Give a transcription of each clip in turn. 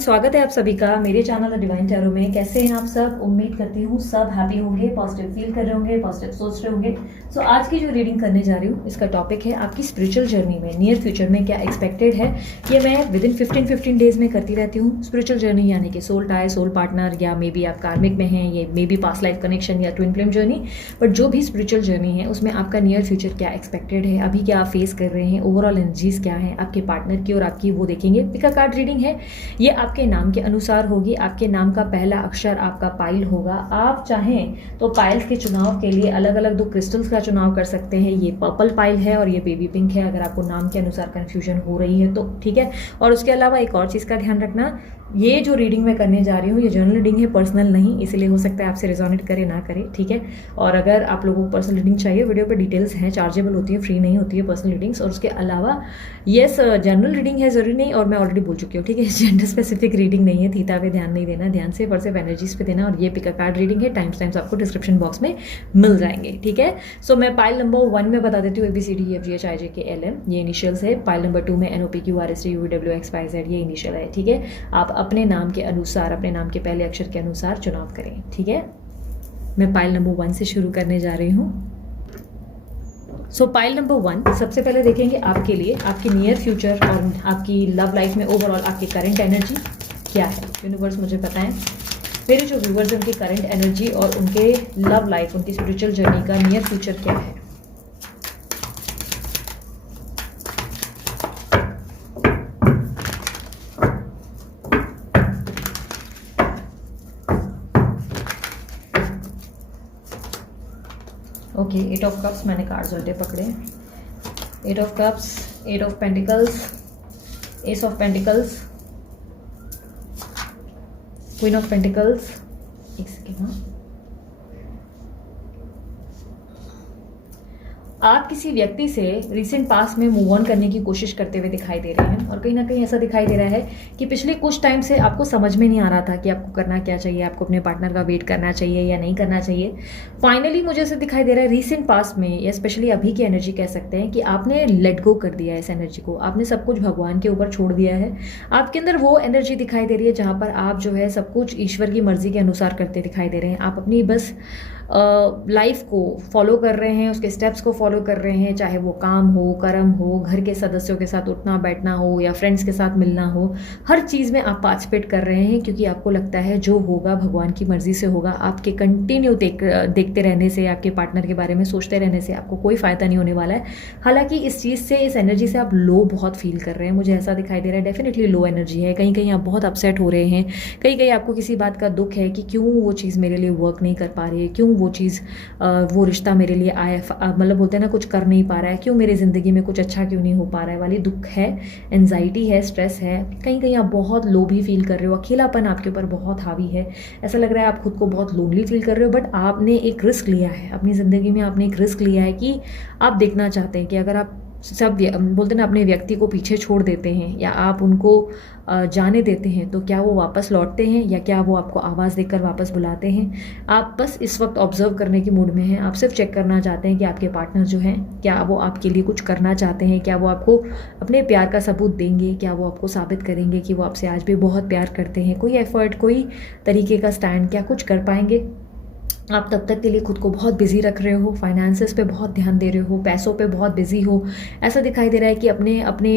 स्वागत है आप सभी का मेरे चैनल डिवाइन टैरो में। कैसे हैं आप सब? उम्मीद करती हूँ सब हैप्पी होंगे, पॉजिटिव फील कर रहे होंगे, पॉजिटिव सोच रहे होंगे। सो आज की जो रीडिंग करने जा रही हूँ इसका टॉपिक है आपकी स्पिरिचुअल जर्नी में नियर फ्यूचर में क्या एक्सपेक्टेड है। ये मैं विद इन 15 डेज में करती रहती हूँ। स्पिरिचुअल जर्नी यानी कि सोल टाई, सोल पार्टनर, या मे बी आप कार्मिक में हैं, ये may be past life connection या ट्विन फ्लेम जर्नी। बट जो भी स्पिरिचुअल जर्नी है उसमें आपका नियर फ्यूचर क्या एक्सपेक्टेड है, अभी क्या आप फेस कर रहे हैं, ओवरऑल एनर्जीज क्या है आपके पार्टनर की और आपकी, वो देखेंगे। पिक अ कार्ड रीडिंग है, ये आपके नाम के अनुसार होगी। आपके नाम का पहला अक्षर आपका पाइल होगा। आप चाहें तो पाइल्स के चुनाव के लिए अलग अलग 2 क्रिस्टल्स का चुनाव कर सकते हैं। ये पर्पल पाइल है और ये बेबी पिंक है, अगर आपको नाम के अनुसार कंफ्यूजन हो रही है तो ठीक है। और उसके अलावा एक और चीज़ का ध्यान रखना, ये जो रीडिंग मैं करने जा रही हूँ ये जर्नल रीडिंग है, पर्सनल नहीं, इसलिए हो सकता है आपसे रेजोनेट करे ना करे, ठीक है। और अगर आप लोगों को पर्सनल रीडिंग चाहिए, वीडियो पे डिटेल्स हैं, चार्जेबल होती है, फ्री नहीं होती है पर्सनल रीडिंग्स। और उसके अलावा येस जनरल रीडिंग है, जरूरी नहीं, और मैं ऑलरेडी बोल चुकी हूँ, ठीक है। जेंडर स्पेसिफिक रीडिंग नहीं है, थीटा पे ध्यान नहीं देना, ध्यान से सिर्फ एनर्जीज पे देना। और ये पिक अ कार्ड रीडिंग है, टाइम्स आपको डिस्क्रिप्शन बॉक्स में मिल जाएंगे, ठीक है। सो मैं पाइल नंबर 1 में बता देती हूँ ABCDEFGHIJKLM, ये इनिशियल्स है। पाइल नंबर 2 में NOPQRSTUVWXYZ, ये इनिशियल है, ठीक है। आप अपने नाम के अनुसार, अपने नाम के पहले अक्षर के अनुसार चुनाव करें, ठीक है। मैं पाइल नंबर 1 से शुरू करने जा रही हूँ। सो पाइल नंबर 1 सबसे पहले देखेंगे आपके लिए आपकी नियर फ्यूचर और आपकी लव लाइफ में ओवरऑल आपकी करंट एनर्जी क्या है। यूनिवर्स मुझे बताएं, मेरे जो व्यूवर्स हैं उनकी करंट एनर्जी और उनके लव लाइफ, उनकी स्पिरिचुअल जर्नी का नियर फ्यूचर क्या है। ओके, 8 ऑफ कप्स, मैंने कार्ड्स उल्टे पकड़े। 8 of cups, 8 of pentacles, S of pentacles, queen of pentacles. एक सेकेंड, हाँ। आप किसी व्यक्ति से रिसेंट पास्ट में मूव ऑन करने की कोशिश करते हुए दिखाई दे रहे हैं, और कहीं ना कहीं ऐसा दिखाई दे रहा है कि पिछले कुछ टाइम से आपको समझ में नहीं आ रहा था कि आपको करना क्या चाहिए, आपको अपने पार्टनर का वेट करना चाहिए या नहीं करना चाहिए। फाइनली मुझे ऐसा दिखाई दे रहा है रिसेंट पास्ट में, या स्पेशली अभी की एनर्जी कह सकते हैं कि आपने लेट गो कर दिया है इस एनर्जी को, आपने सब कुछ भगवान के ऊपर छोड़ दिया है। आपके अंदर वो एनर्जी दिखाई दे रही है जहाँ पर आप जो है सब कुछ ईश्वर की मर्जी के अनुसार करते दिखाई दे रहे हैं। आप अपनी बस लाइफ को फॉलो कर रहे हैं, उसके स्टेप्स को फॉलो कर रहे हैं, चाहे वो काम हो, कर्म हो, घर के सदस्यों के साथ उठना बैठना हो, या फ्रेंड्स के साथ मिलना हो, हर चीज़ में आप पार्टिसिपेट कर रहे हैं, क्योंकि आपको लगता है जो होगा भगवान की मर्जी से होगा। आपके कंटिन्यू देखते रहने से, आपके पार्टनर के बारे में सोचते रहने से आपको कोई फ़ायदा नहीं होने वाला है। हालांकि इस चीज़ से, इस एनर्जी से आप लो बहुत फील कर रहे हैं, मुझे ऐसा दिखाई दे रहा है। डेफिनेटली लो एनर्जी है, कहीं कहीं आप बहुत अपसेट हो रहे हैं, कहीं कहीं आपको किसी बात का दुख है कि क्यों वो चीज़ मेरे लिए वर्क नहीं कर पा रही है, क्यों वो चीज़, वो रिश्ता मेरे लिए मतलब बोलते हैं ना, कुछ कर नहीं पा रहा है, क्यों मेरी ज़िंदगी में कुछ अच्छा क्यों नहीं हो पा रहा है वाली दुख है, एंजाइटी है, स्ट्रेस है। कहीं कहीं आप बहुत लो भी फील कर रहे हो, अकेलापन आपके ऊपर बहुत हावी है, ऐसा लग रहा है आप खुद को बहुत लोनली फील कर रहे हो। बट आपने एक रिस्क लिया है अपनी ज़िंदगी में, आपने एक रिस्क लिया है कि आप देखना चाहते हैं कि अगर आप सब बोलते ना अपने व्यक्ति को पीछे छोड़ देते हैं या आप उनको जाने देते हैं तो क्या वो वापस लौटते हैं, या क्या वो आपको आवाज़ देकर वापस बुलाते हैं। आप बस इस वक्त ऑब्जर्व करने की मूड में हैं, आप सिर्फ चेक करना चाहते हैं कि आपके पार्टनर जो हैं क्या वो आपके लिए कुछ करना चाहते हैं, क्या वो आपको अपने प्यार का सबूत देंगे, क्या वो आपको साबित करेंगे कि वो आपसे आज भी बहुत प्यार करते हैं। कोई एफर्ट, कोई तरीके का स्टैंड, क्या कुछ कर पाएंगे। आप तब तक के लिए खुद को बहुत बिजी रख रहे हो, फाइनेंसेस पे बहुत ध्यान दे रहे हो, पैसों पे बहुत बिजी हो। ऐसा दिखाई दे रहा है कि अपने अपने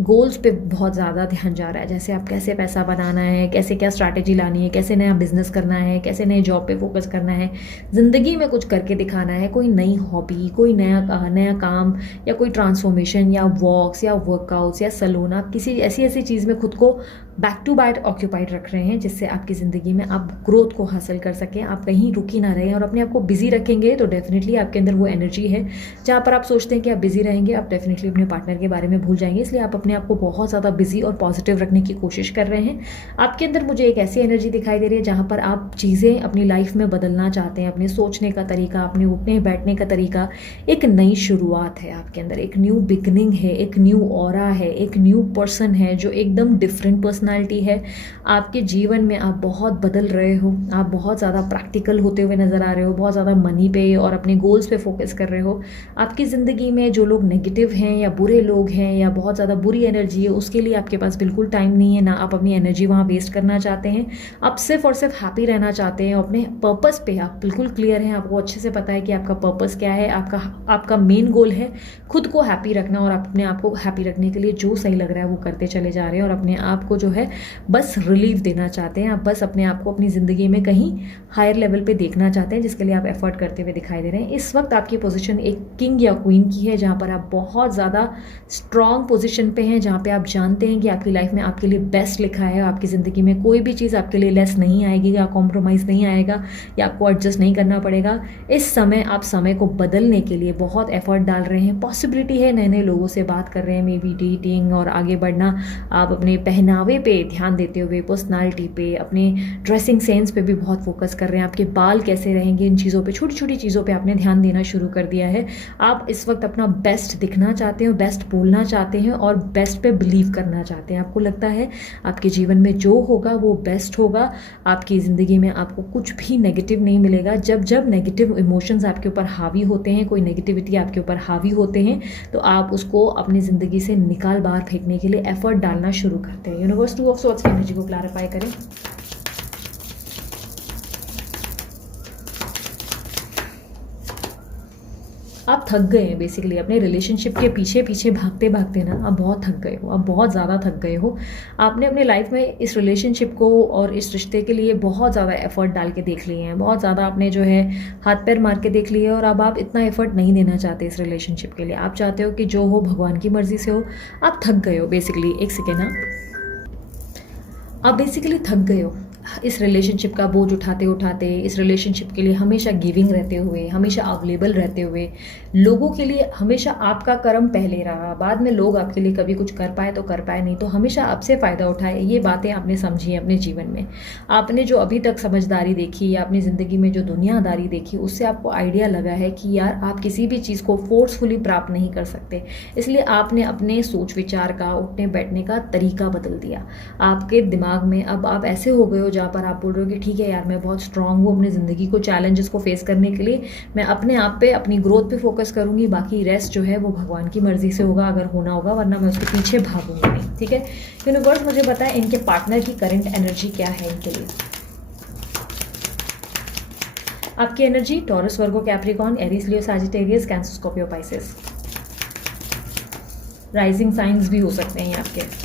गोल्स पे बहुत ज़्यादा ध्यान जा रहा है, जैसे आप कैसे पैसा बनाना है, कैसे क्या स्ट्रैटेजी लानी है, कैसे नया बिजनेस करना है, कैसे नए जॉब पे फोकस करना है, ज़िंदगी में कुछ करके दिखाना है, कोई नई हॉबी, कोई नया काम, या कोई ट्रांसफॉर्मेशन, या वॉक्स, या वर्कआउट्स, या सलून। आप किसी ऐसी चीज़ में खुद को बैक टू बैक ऑक्यूपाइड रख रहे हैं जिससे आपकी ज़िंदगी में आप ग्रोथ को हासिल कर सकें, आप कहीं रुकी ना रहें। और अपने आप को बिजी रखेंगे तो डेफिनेटली आपके अंदर वो एनर्जी है जहाँ पर आप सोचते हैं कि आप बिजी रहेंगे, आप डेफिनेटली अपने पार्टनर के बारे में भूल जाएंगे। इसलिए आप अपने आप को बहुत ज़्यादा बिजी और पॉजिटिव रखने की कोशिश कर रहे हैं। आपके अंदर मुझे एक ऐसी एनर्जी दिखाई दे रही है जहाँ पर आप चीज़ें अपनी लाइफ में बदलना चाहते हैं, अपने सोचने का तरीका, अपने उठने बैठने का तरीका। एक नई शुरुआत है आपके अंदर, एक न्यू बिगनिंग है, एक न्यू ऑरा है, एक न्यू पर्सन है जो एकदम डिफरेंट पर्सनैलिटी पर्सनालिटी है। आपके जीवन में आप बहुत बदल रहे हो, आप बहुत ज़्यादा प्रैक्टिकल होते हुए नज़र आ रहे हो, बहुत ज़्यादा मनी पे और अपने गोल्स पे फोकस कर रहे हो। आपकी ज़िंदगी में जो लोग नेगेटिव हैं या बुरे लोग हैं या बहुत ज़्यादा बुरी एनर्जी है, उसके लिए आपके पास बिल्कुल टाइम नहीं है, ना आप अपनी एनर्जी वहाँ वेस्ट करना चाहते हैं। आप सिर्फ और सिर्फ हैप्पी रहना चाहते हैं। अपने पर्पस पे आप बिल्कुल क्लियर हैं, आपको अच्छे से पता है कि आपका पर्पस क्या है। आपका मेन गोल है खुद को हैप्पी रखना, और अपने आप को हैप्पी रखने के लिए जो सही लग रहा है वो करते चले जा रहे हैं, और अपने आप को जो है बस रिलीफ देना चाहते हैं। आप बस अपने आप को अपनी ज़िंदगी में कहीं हायर लेवल पे देखना चाहते हैं, जिसके लिए आप एफर्ट करते हुए दिखाई दे रहे हैं। इस वक्त आपकी पोजीशन एक किंग या क्वीन की है, जहाँ पर आप बहुत ज़्यादा स्ट्रॉन्ग पोजीशन पे हैं, जहाँ पे आप जानते हैं कि आपकी लाइफ में आपके लिए बेस्ट लिखा है। आपकी ज़िंदगी में कोई भी चीज़ आपके लिए लेस नहीं आएगी या कॉम्प्रोमाइज़ नहीं आएगा या आपको एडजस्ट नहीं करना पड़ेगा। इस समय आप समय को बदलने के लिए बहुत एफर्ट डाल रहे हैं। पॉसिबिलिटी है नए नए लोगों से बात कर रहे हैं, मे बी डेटिंग और आगे बढ़ना। आप अपने पहनावे पे ध्यान देते हुए, पर्सनालिटी पे, अपने ड्रेसिंग सेंस पे भी बहुत फोकस कर रहे हैं। आपके बाल कैसे रहेंगे, इन चीज़ों पे, छोटी छोटी चीज़ों पे आपने ध्यान देना शुरू कर दिया है। आप इस वक्त अपना बेस्ट दिखना चाहते हैं, बेस्ट बोलना चाहते हैं और बेस्ट पे बिलीव करना चाहते हैं। आपको लगता है आपके जीवन में जो होगा वो बेस्ट होगा। आपकी ज़िंदगी में आपको कुछ भी नेगेटिव नहीं मिलेगा। जब जब नेगेटिव इमोशंस आपके ऊपर हावी होते हैं, कोई नेगेटिविटी आपके ऊपर हावी होते हैं, तो आप उसको अपनी ज़िंदगी से निकाल बाहर फेंकने के लिए एफर्ट डालना शुरू करते हैं। यूनिवर्स 2 ऑफ सोर्ड्स की एनर्जी को क्लैरिफाई करें। आप थक गए हैं बेसिकली अपने रिलेशनशिप के पीछे पीछे भागते भागते ना, आप बहुत थक गए हो, आप बहुत ज़्यादा थक गए हो। आपने अपने लाइफ में इस रिलेशनशिप को और इस रिश्ते के लिए बहुत ज़्यादा एफर्ट डाल के देख लिए हैं, बहुत ज़्यादा आपने जो है हाथ पैर मार के देख लिए, और अब आप इतना एफर्ट नहीं देना चाहते इस रिलेशनशिप के लिए। आप चाहते हो कि जो हो भगवान की मर्ज़ी से हो। आप थक गए हो बेसिकली। एक सेकेंड, आप बेसिकली थक गए हो इस रिलेशनशिप का बोझ उठाते उठाते, इस रिलेशनशिप के लिए हमेशा गिविंग रहते हुए, हमेशा अवेलेबल रहते हुए, लोगों के लिए हमेशा आपका कर्म पहले रहा, बाद में लोग आपके लिए कभी कुछ कर पाए तो कर पाए, नहीं तो हमेशा आपसे फ़ायदा उठाए। ये बातें आपने समझी हैं अपने जीवन में। आपने जो अभी तक समझदारी देखी या अपनी ज़िंदगी में जो दुनियादारी देखी, उससे आपको आइडिया लगा है कि यार आप किसी भी चीज़ को फोर्सफुली प्राप्त नहीं कर सकते। इसलिए आपने अपने सोच विचार का, उठने बैठने का तरीका बदल दिया। आपके दिमाग में अब आप ऐसे हो गए हो जहाँ पर आप बोल रहे हो कि ठीक है यार, मैं बहुत स्ट्रांग हूँ अपनी ज़िंदगी को, चैलेंजेस को फेस करने के लिए मैं अपने आप पे, अपनी ग्रोथ पे फोकस करूँगी, बाकी रेस्ट जो है वो भगवान की मर्जी से होगा, अगर होना होगा, वरना मैं उसके पीछे भागूंगी नहीं। ठीक है, यूनिवर्स मुझे बताएं इनके पार्टनर की करंट एनर्जी क्या है इनके लिए। आपकी energy Taurus, Virgo, Capricorn, Aries, Leo, Sagittarius, Cancer, Scorpio, Pisces. Rising signs भी हो सकते हैं ये आपके।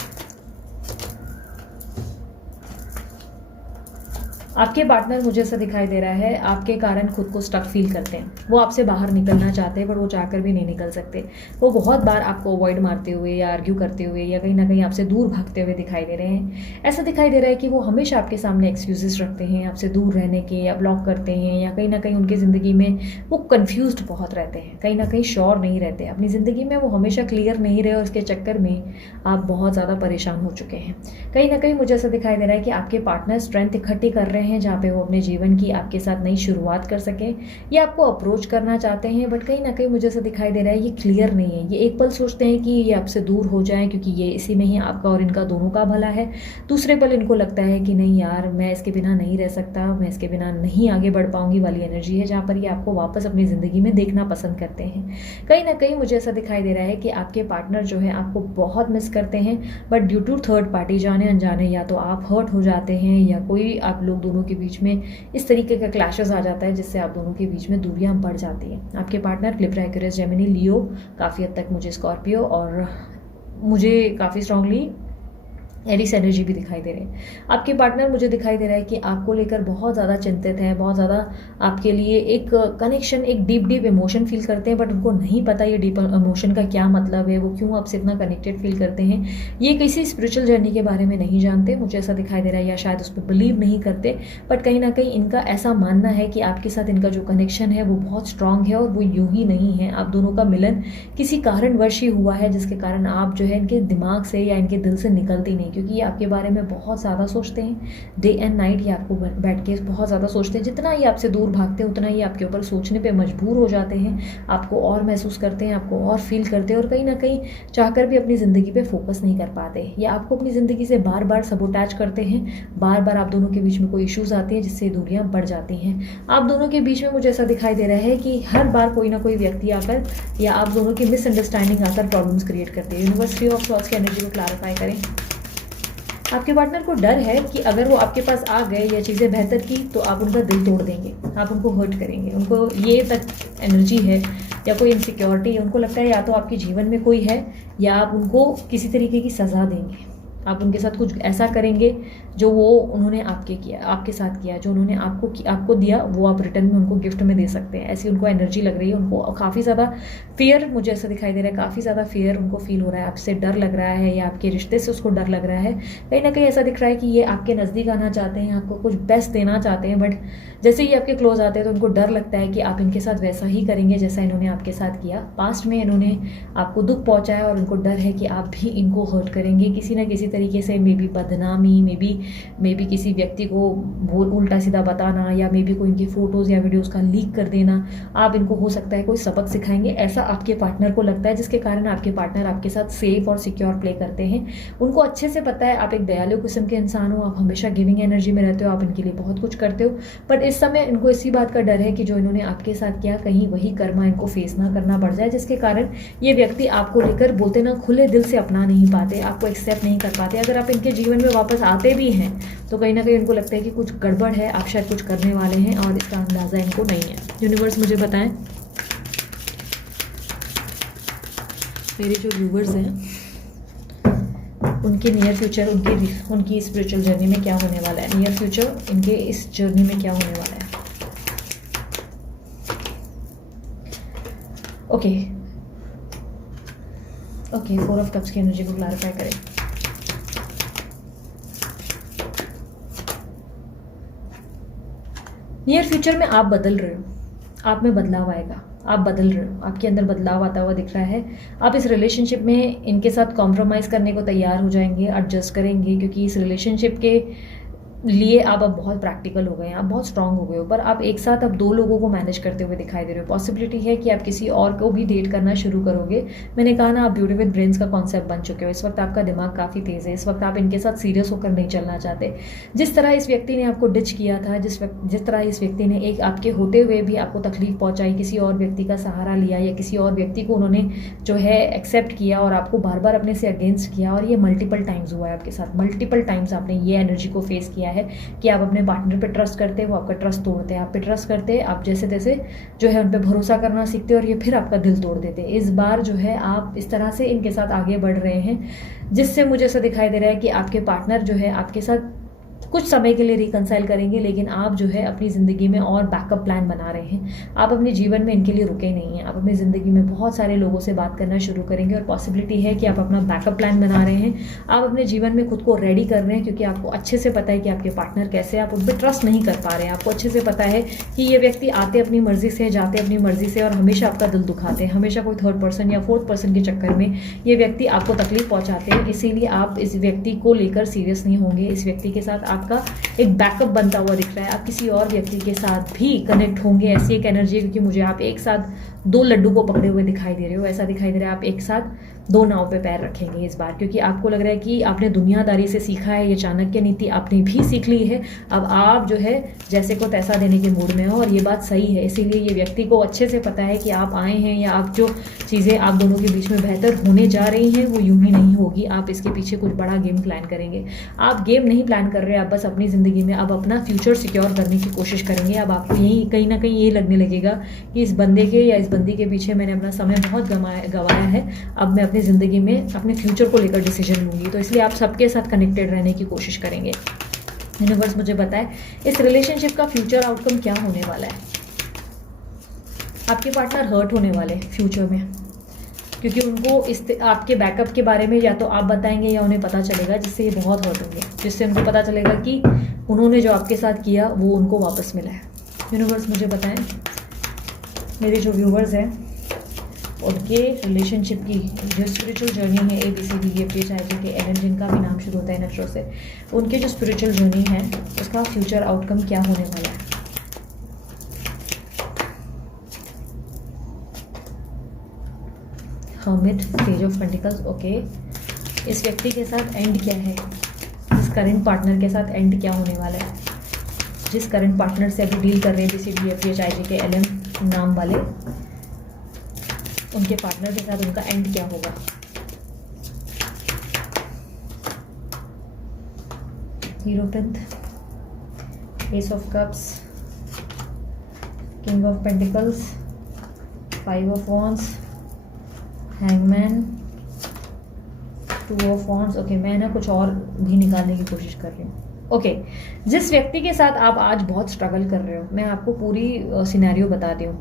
आपके पार्टनर मुझे ऐसा दिखाई दे रहा है आपके कारण खुद को स्टक फील करते हैं। वो आपसे बाहर निकलना चाहते हैं, पर वो चाहकर भी नहीं निकल सकते। वो बहुत बार आपको अवॉइड मारते हुए या आर्ग्यू करते हुए या कहीं ना कहीं आपसे दूर भागते हुए दिखाई दे रहे हैं। ऐसा दिखाई दे रहा है कि वो हमेशा आपके सामने एक्सक्यूजेस रखते हैं आपसे दूर रहने के, या ब्लॉक करते हैं, या कहीं ना कहीं उनकी ज़िंदगी में वो कन्फ्यूज्ड बहुत रहते हैं, कहीं ना कहीं श्योर नहीं रहते अपनी ज़िंदगी में, वो हमेशा क्लियर नहीं रहे, और इसके चक्कर में आप बहुत ज़्यादा परेशान हो चुके हैं। कहीं ना कहीं मुझे ऐसा दिखाई दे रहा है कि आपके पार्टनर स्ट्रेंथ इकट्ठी कर रहे हैं जहाँ पे वो अपने जीवन की आपके साथ नई शुरुआत कर सकें, या आपको अप्रोच करना चाहते हैं, बट कहीं ना कहीं मुझे ऐसा दिखाई दे रहा है ये क्लियर नहीं है। ये एक पल सोचते हैं कि ये आपसे दूर हो जाएं क्योंकि ये इसी में ही आपका और इनका दोनों का भला है। दूसरे पल इनको लगता है कि नहीं यार, मैं इसके बिना नहीं रह सकता, मैं इसके बिना नहीं आगे बढ़ पाऊंगी वाली एनर्जी है, जहाँ पर ये आपको वापस अपनी ज़िंदगी में देखना पसंद करते हैं। कहीं ना कहीं मुझे ऐसा दिखाई दे रहा है कि आपके पार्टनर जो है आपको बहुत मिस करते हैं, but due to third party, जाने अनजाने, या तो आप हर्ट हो जाते हैं या कोई आप लोग दोनों के बीच में इस तरीके का क्लैशेस आ जाता है जिससे आप दोनों के बीच में दूरियां बढ़ जाती हैं। आपके पार्टनर लिब्रा, एक्वेरियस, जेमिनी, लियो, काफ़ी हद तक मुझे स्कॉर्पियो, और मुझे काफ़ी स्ट्रांगली एरिस एनर्जी भी दिखाई दे रही है। आपके पार्टनर मुझे दिखाई दे रहा है कि आपको लेकर बहुत ज़्यादा चिंतित हैं, बहुत ज़्यादा आपके लिए एक कनेक्शन, एक डीप इमोशन फील करते हैं, बट उनको नहीं पता ये डीप इमोशन का क्या मतलब है, वो क्यों आपसे इतना कनेक्टेड फील करते हैं। ये किसी स्पिरिचुअल जर्नी के बारे में नहीं जानते, मुझे ऐसा दिखाई दे रहा है, या शायद उस पर बिलीव नहीं करते, बट कहीं ना कहीं इनका ऐसा मानना है कि आपके साथ इनका जो कनेक्शन है वो बहुत स्ट्रांग है, और वो यूं ही नहीं है। आप दोनों का मिलन किसी कारणवश ही हुआ है, जिसके कारण आप जो है इनके दिमाग से या इनके दिल से निकलते नहीं हैं, क्योंकि ये आपके बारे में बहुत ज़्यादा सोचते हैं। डे एंड नाइट ये आपको बैठ के बहुत ज़्यादा सोचते हैं। जितना ये आपसे दूर भागते हैं उतना ही आपके ऊपर सोचने पे मजबूर हो जाते हैं, आपको और महसूस करते हैं, आपको और फील करते हैं, और कहीं ना कहीं चाहकर भी अपनी ज़िंदगी पे फोकस नहीं कर पाते। या आपको अपनी ज़िंदगी से बार बार सबोटैच करते हैं, बार बार आप दोनों के बीच में कोई इश्यूज़ आती हैं जिससे दूरियाँ बढ़ जाती हैं। आप दोनों के बीच में मुझे ऐसा दिखाई दे रहा है कि हर बार कोई ना कोई व्यक्ति आकर या आप दोनों की मिसअंडरस्टैंडिंग आकर प्रॉब्लम्स क्रिएट करती है। यूनिवर्स थ्री ऑफ सॉर्ड्स की एनर्जी को क्लैरिफाई करें। आपके पार्टनर को डर है कि अगर वो आपके पास आ गए या चीज़ें बेहतर की तो आप उनका दिल तोड़ देंगे, आप उनको हर्ट करेंगे। उनको ये तक एनर्जी है या कोई इनसिक्योरिटी है, उनको लगता है या तो आपके जीवन में कोई है या आप उनको किसी तरीके की सज़ा देंगे, आप उनके साथ कुछ ऐसा करेंगे जो वो उन्होंने आपके साथ किया, जो उन्होंने आपको दिया वो आप रिटर्न में उनको गिफ्ट में दे सकते हैं। ऐसी उनको एनर्जी लग रही है। उनको काफ़ी ज़्यादा फियर, मुझे ऐसा दिखाई दे रहा है, काफ़ी ज़्यादा फियर उनको फील हो रहा है, आपसे डर लग रहा है या आपके रिश्ते से उसको डर लग रहा है। कहीं ना कहीं ऐसा दिख रहा है कि ये आपके नज़दीक आना चाहते हैं, आपको कुछ बेस्ट देना चाहते हैं, बट जैसे ही आपके क्लोज आते हैं तो उनको डर लगता है कि आप इनके साथ वैसा ही करेंगे जैसा इन्होंने आपके साथ किया। पास्ट में इन्होंने आपको दुख पहुँचाया और उनको डर है कि आप भी इनको हर्ट करेंगे किसी ना किसी तरीके से। मे बी बदनामी, मे बी किसी व्यक्ति को उल्टा सीधा बताना, या मे बी कोई इनकी फ़ोटोज़ या वीडियोज़ का लीक कर देना। आप इनको हो सकता है कोई सबक सिखाएंगे, ऐसा आपके पार्टनर को लगता है, जिसके कारण आपके पार्टनर आपके साथ सेफ और सिक्योर प्ले करते हैं। उनको अच्छे से पता है आप एक दयालु किस्म के इंसान हो, आप हमेशा गिविंग एनर्जी में रहते हो, आप इनके लिए बहुत कुछ करते हो। बट इस समय इनको इसी बात का डर है कि जो इन्होंने आपके साथ किया कहीं वही कर्मा इनको फेस ना करना पड़ जाए, जिसके कारण ये व्यक्ति आपको लेकर बोलते ना खुले दिल से अपना नहीं पाते, आपको एक्सेप्ट नहीं कर पाते। अगर आप इनके जीवन में वापस आते भी हैं तो कहीं ना कहीं उनको लगता है कि कुछ गड़बड़ है, आप शायद कुछ करने वाले हैं और इसका अंदाज़ा इनको नहीं है। यूनिवर्स मुझे बताएं, मेरे जो व्यूवर्स हैं उनके नियर फ्यूचर, उनकी स्पिरिचुअल जर्नी में क्या होने वाला है, नियर फ्यूचर इनके इस जर्नी में क्या होने वाला है। ओके, 4 ऑफ कप्स की एनर्जी को क्लैरिफाई करें। नियर फ्यूचर में आप बदल रहे हो, आप में बदलाव आएगा, आप बदल रहे हो, आपके अंदर बदलाव आता हुआ दिख रहा है। आप इस रिलेशनशिप में इनके साथ कॉम्प्रोमाइज़ करने को तैयार हो जाएंगे, एडजस्ट करेंगे, क्योंकि इस रिलेशनशिप के लिए आप अब बहुत प्रैक्टिकल हो गए हैं, आप बहुत स्ट्रांग हो गए हो। पर आप एक साथ अब 2 लोगों को मैनेज करते हुए दिखाई दे रहे हो। पॉसिबिलिटी है कि आप किसी और को भी डेट करना शुरू करोगे। मैंने कहा ना, आप ब्यूटी विद ब्रेन्स का कॉन्सेप्ट बन चुके हो। इस वक्त आपका दिमाग काफ़ी तेज़ है, इस वक्त आप इनके साथ सीरियस होकर नहीं चलना चाहते। जिस तरह इस व्यक्ति ने आपको डिच किया था, जिस तरह इस व्यक्ति ने एक आपके होते हुए भी आपको तकलीफ पहुँचाई, किसी और व्यक्ति का सहारा लिया या किसी और व्यक्ति को उन्होंने जो है एक्सेप्ट किया और आपको बार बार अपने से अगेंस्ट किया, और ये मल्टीपल टाइम्स हुआ है आपके साथ। मल्टीपल टाइम्स आपने ये एनर्जी को फेस किया है कि आप अपने पार्टनर पे ट्रस्ट करते हैं, वो आपका ट्रस्ट तोड़ते हैं। आप पे ट्रस्ट करते हैं, आप जैसे तैसे जो है उन पे भरोसा करना सीखते हैं और ये फिर आपका दिल तोड़ देते हैं। इस बार जो है आप इस तरह से इनके साथ आगे बढ़ रहे हैं, जिससे मुझे ऐसा दिखाई दे रहा है कि आपके पार्टनर जो है आपके साथ कुछ समय के लिए रिकंसाइल करेंगे, लेकिन आप जो है अपनी ज़िंदगी में और बैकअप प्लान बना रहे हैं। आप अपने जीवन में इनके लिए रुके नहीं हैं, आप अपनी ज़िंदगी में बहुत सारे लोगों से बात करना शुरू करेंगे और पॉसिबिलिटी है कि आप अपना बैकअप प्लान बना रहे हैं। आप अपने जीवन में खुद को रेडी कर रहे हैं, क्योंकि आपको अच्छे से पता है कि आपके पार्टनर कैसे, आप उन पर ट्रस्ट नहीं कर पा रहे हैं। आपको अच्छे से पता है कि ये व्यक्ति आते अपनी मर्जी से, जाते अपनी मर्जी से, और हमेशा आपका दिल दुखाते हैं। हमेशा कोई 3rd पर्सन या 4th पर्सन के चक्कर में ये व्यक्ति आपको तकलीफ पहुँचाते हैं। इसीलिए आप इस व्यक्ति को लेकर सीरियस नहीं होंगे। इस व्यक्ति के साथ आपका एक बैकअप बनता हुआ दिख रहा है। आप किसी और व्यक्ति के साथ भी कनेक्ट होंगे, ऐसी एक एनर्जी है, क्योंकि मुझे आप एक साथ 2 लड्डू को पकड़े हुए दिखाई दे रहे हो। ऐसा दिखाई दे रहा है आप एक साथ 2 नाव पे पैर रखेंगे इस बार, क्योंकि आपको लग रहा है कि आपने दुनियादारी से सीखा है, ये चाणक्य नीति आपने भी सीख ली है। अब आप जो है जैसे को तैसा देने के मूड में हो, और ये बात सही है। इसीलिए ये व्यक्ति को अच्छे से पता है कि आप आए हैं, या आप जो चीज़ें आप दोनों के बीच में बेहतर होने जा रही हैं वो यूं ही नहीं होगी। आप इसके पीछे कुछ बड़ा गेम प्लान करेंगे। आप गेम नहीं प्लान कर रहे, आप बस अपनी ज़िंदगी में अब अपना फ्यूचर सिक्योर करने की कोशिश करेंगे। अब आपको यही कहीं ना कहीं ये लगने लगेगा कि इस बंदे के या इस बंदी के पीछे मैंने अपना समय बहुत गवाया है, अब मैं अपनी ज़िंदगी में अपने फ्यूचर को लेकर डिसीजन लूँगी। तो इसलिए आप सबके साथ कनेक्टेड रहने की कोशिश करेंगे। यूनिवर्स मुझे बताए इस रिलेशनशिप का फ्यूचर आउटकम क्या होने वाला है। आपके पार्टनर हर्ट होने वाले फ्यूचर में, क्योंकि उनको इस आपके बैकअप के बारे में या तो आप बताएंगे या उन्हें पता चलेगा, जिससे ये बहुत हर्ट होंगे, जिससे उनको पता चलेगा कि उन्होंने जो आपके साथ किया वो उनको वापस मिला है। यूनिवर्स मुझे बताएं, मेरे जो व्यूवर्स हैं उनके रिलेशनशिप की जो स्पिरिचुअल जर्नी है, ABCDEFGHIJKLM जिनका भी नाम शुरू होता है इन अक्षरों से, उनके जो स्पिरिचुअल जर्नी है उसका फ्यूचर आउटकम क्या होने वाला है। Hermit, page of pentacles. Okay, इस व्यक्ति के साथ एंड क्या है, इस करंट पार्टनर के साथ एंड क्या होने वाला है, जिस करंट पार्टनर से अभी डील कर रहे हैं ABCDEFGHIJKLM नाम वाले, उनके पार्टनर के साथ उनका एंड क्या होगा। Hierophant, ace of cups, king of pentacles, 5 of wands, hangman, 2 of wands. Okay, मैं ना कुछ और भी निकालने की कोशिश कर रही हूँ। ओके, जिस व्यक्ति के साथ आप आज बहुत स्ट्रगल कर रहे हो, मैं आपको पूरी सिनेरियो बताती हूँ।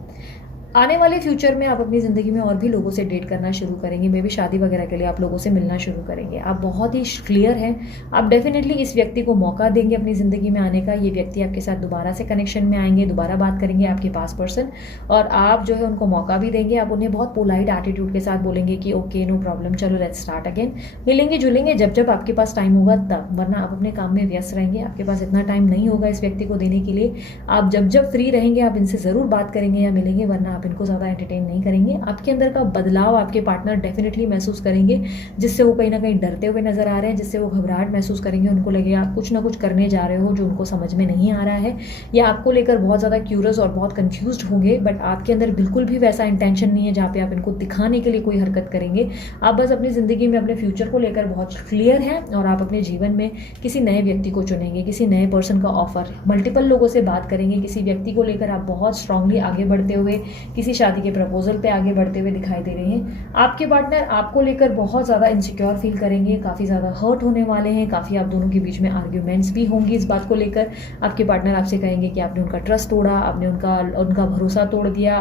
आने वाले फ्यूचर में आप अपनी ज़िंदगी में और भी लोगों से डेट करना शुरू करेंगे, मे भी शादी वगैरह के लिए आप लोगों से मिलना शुरू करेंगे। आप बहुत ही क्लियर हैं, आप डेफिनेटली इस व्यक्ति को मौका देंगे अपनी ज़िंदगी में आने का। ये व्यक्ति आपके साथ दोबारा से कनेक्शन में आएंगे, दोबारा बात करेंगे, आपके पास पर्सन, और आप जो है उनको मौका भी देंगे। आप उन्हें बहुत पोलाइट एटीट्यूड के साथ बोलेंगे कि ओके, नो प्रॉब्लम, चलो लेट्स स्टार्ट अगेन। मिलेंगे जुलेंगे जब जब आपके पास टाइम होगा तब, वरना आप अपने काम में व्यस्त रहेंगे। आपके पास इतना टाइम नहीं होगा इस व्यक्ति को देने के लिए। आप जब जब फ्री रहेंगे आप इनसे ज़रूर बात करेंगे या मिलेंगे, वरना आप इनको ज़्यादा एंटरटेन नहीं करेंगे। आपके अंदर का बदलाव आपके पार्टनर डेफिनेटली महसूस करेंगे, जिससे वो कहीं ना कहीं डरते हुए नजर आ रहे हैं, जिससे वो घबराहट महसूस करेंगे। उनको लगेगा आप कुछ ना कुछ करने जा रहे हो जो उनको समझ में नहीं आ रहा है, या आपको लेकर बहुत ज़्यादा क्यूरियस और बहुत कंफ्यूज्ड होंगे, बट आपके अंदर बिल्कुल भी वैसा इंटेंशन नहीं है जहाँ पे आप इनको दिखाने के लिए कोई हरकत करेंगे। आप बस अपनी ज़िंदगी में अपने फ्यूचर को लेकर बहुत क्लियर हैं, और आप अपने जीवन में किसी नए व्यक्ति को चुनेंगे, किसी नए पर्सन का ऑफर, मल्टीपल लोगों से बात करेंगे। किसी व्यक्ति को लेकर आप बहुत स्ट्रांगली आगे बढ़ते हुए किसी शादी के प्रपोजल पे आगे बढ़ते हुए दिखाई दे रहे हैं। आपके पार्टनर आपको लेकर बहुत ज़्यादा इनसिक्योर फील करेंगे, काफ़ी ज़्यादा हर्ट होने वाले हैं, काफ़ी आप दोनों के बीच में आर्ग्यूमेंट्स भी होंगी इस बात को लेकर। आपके पार्टनर आपसे कहेंगे कि आपने उनका ट्रस्ट तोड़ा, आपने उनका भरोसा तोड़ दिया,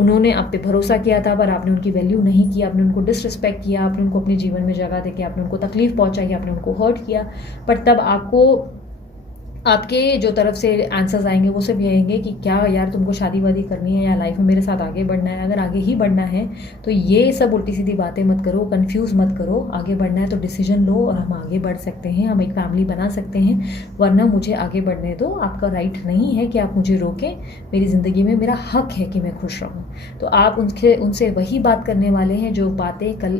उन्होंने आप पे भरोसा किया था पर आपने उनकी वैल्यू नहीं की, आपने उनको डिसरिस्पेक्ट किया, आपने उनको अपने जीवन में जगह देके आपने उनको तकलीफ पहुंचाई, आपने उनको हर्ट किया। पर तब आपके जो तरफ से आंसर्स आएंगे वो सिर्फ ये आएंगे कि क्या यार तुमको शादी वादी करनी है या लाइफ में मेरे साथ आगे बढ़ना है। अगर आगे ही बढ़ना है तो ये सब उल्टी सीधी बातें मत करो, कंफ्यूज मत करो। आगे बढ़ना है तो डिसीजन लो और हम आगे बढ़ सकते हैं, हम एक फैमिली बना सकते हैं, वरना मुझे आगे बढ़ने दो। आपका राइट नहीं है कि आप मुझे रोकें, मेरी ज़िंदगी में मेरा हक है कि मैं खुश रहूँ। तो आप उनसे वही बात करने वाले हैं जो बातें कल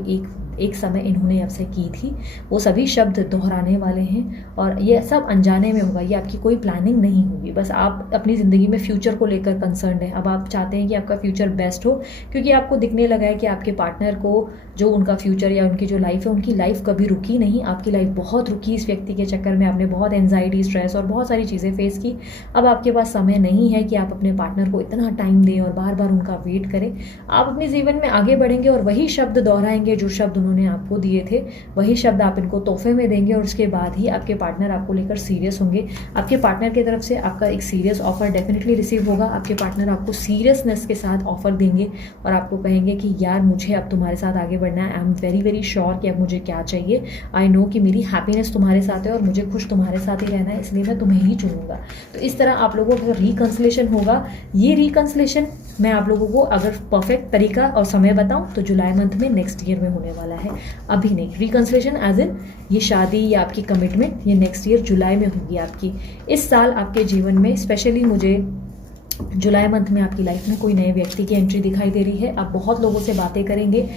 एक समय इन्होंने आपसे की थी, वो सभी शब्द दोहराने वाले हैं, और ये सब अनजाने में होगा, ये आपकी कोई प्लानिंग नहीं होगी। बस आप अपनी ज़िंदगी में फ्यूचर को लेकर कंसर्न है। अब आप चाहते हैं कि आपका फ्यूचर बेस्ट हो, क्योंकि आपको दिखने लगा है कि आपके पार्टनर को जो उनका फ्यूचर या उनकी जो लाइफ है, उनकी लाइफ कभी रुकी नहीं, आपकी लाइफ बहुत रुकी इस व्यक्ति के चक्कर में। आपने बहुत एंजाइटी, स्ट्रेस और बहुत सारी चीज़ें फेस की। अब आपके पास समय नहीं है कि आप अपने पार्टनर को इतना टाइम दें और बार बार उनका वेट करें। आप अपने जीवन में आगे बढ़ेंगे और वही शब्द दोहराएंगे जो शब्द उन्होंने आपको दिए थे, वही शब्द आप इनको तोहफे में देंगे, और उसके बाद ही आपके पार्टनर आपको लेकर सीरियस होंगे। आपके पार्टनर की तरफ से आपका एक सीरियस ऑफर डेफिनेटली रिसीव होगा। आपके पार्टनर आपको सीरियसनेस के साथ ऑफर देंगे और आपको कहेंगे कि यार मुझे अब तुम्हारे साथ आगे बढ़ना है, I am very very sure कि अब मुझे क्या चाहिए, आई नो कि मेरी हैप्पीनेस तुम्हारे साथ है और मुझे खुश तुम्हारे साथ ही रहना है, इसलिए मैं तुम्हें ही चुनूंगा। तो इस तरह आप लोगों का रिकंसलेशन होगा। ये रिकंसलेशन मैं आप लोगों को अगर परफेक्ट तरीका और समय बताऊं तो जुलाई मंथ में नेक्स्ट ईयर में होने वाला है, अभी नहीं। रिकंसलेशन एज इन ये शादी या आपकी कमिटमेंट ये नेक्स्ट ईयर जुलाई में होगी आपकी। इस साल आपके जीवन में स्पेशली मुझे जुलाई मंथ में आपकी लाइफ में कोई नए व्यक्ति की एंट्री दिखाई दे रही है। आप बहुत लोगों से बातें करेंगे।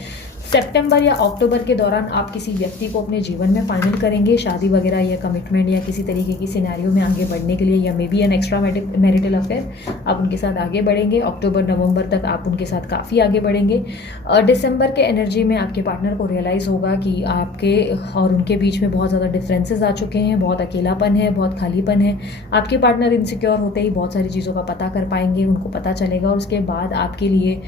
सितंबर या अक्टूबर के दौरान आप किसी व्यक्ति को अपने जीवन में फाइनल करेंगे, शादी वगैरह या कमिटमेंट या किसी तरीके की सिनेरियो में आगे बढ़ने के लिए, या may be an extra marital affair. आप उनके साथ आगे बढ़ेंगे। अक्टूबर नवंबर तक आप उनके साथ काफ़ी आगे बढ़ेंगे। दिसंबर के एनर्जी में आपके पार्टनर को रियलाइज़ होगा कि आपके और उनके बीच में बहुत ज़्यादा डिफरेंसेस आ चुके हैं, बहुत अकेलापन है, बहुत खालीपन है। आपके पार्टनर इनसिक्योर होते ही बहुत सारी चीज़ों का पता कर पाएंगे, उनको पता चलेगा। और उसके बाद आपके लिए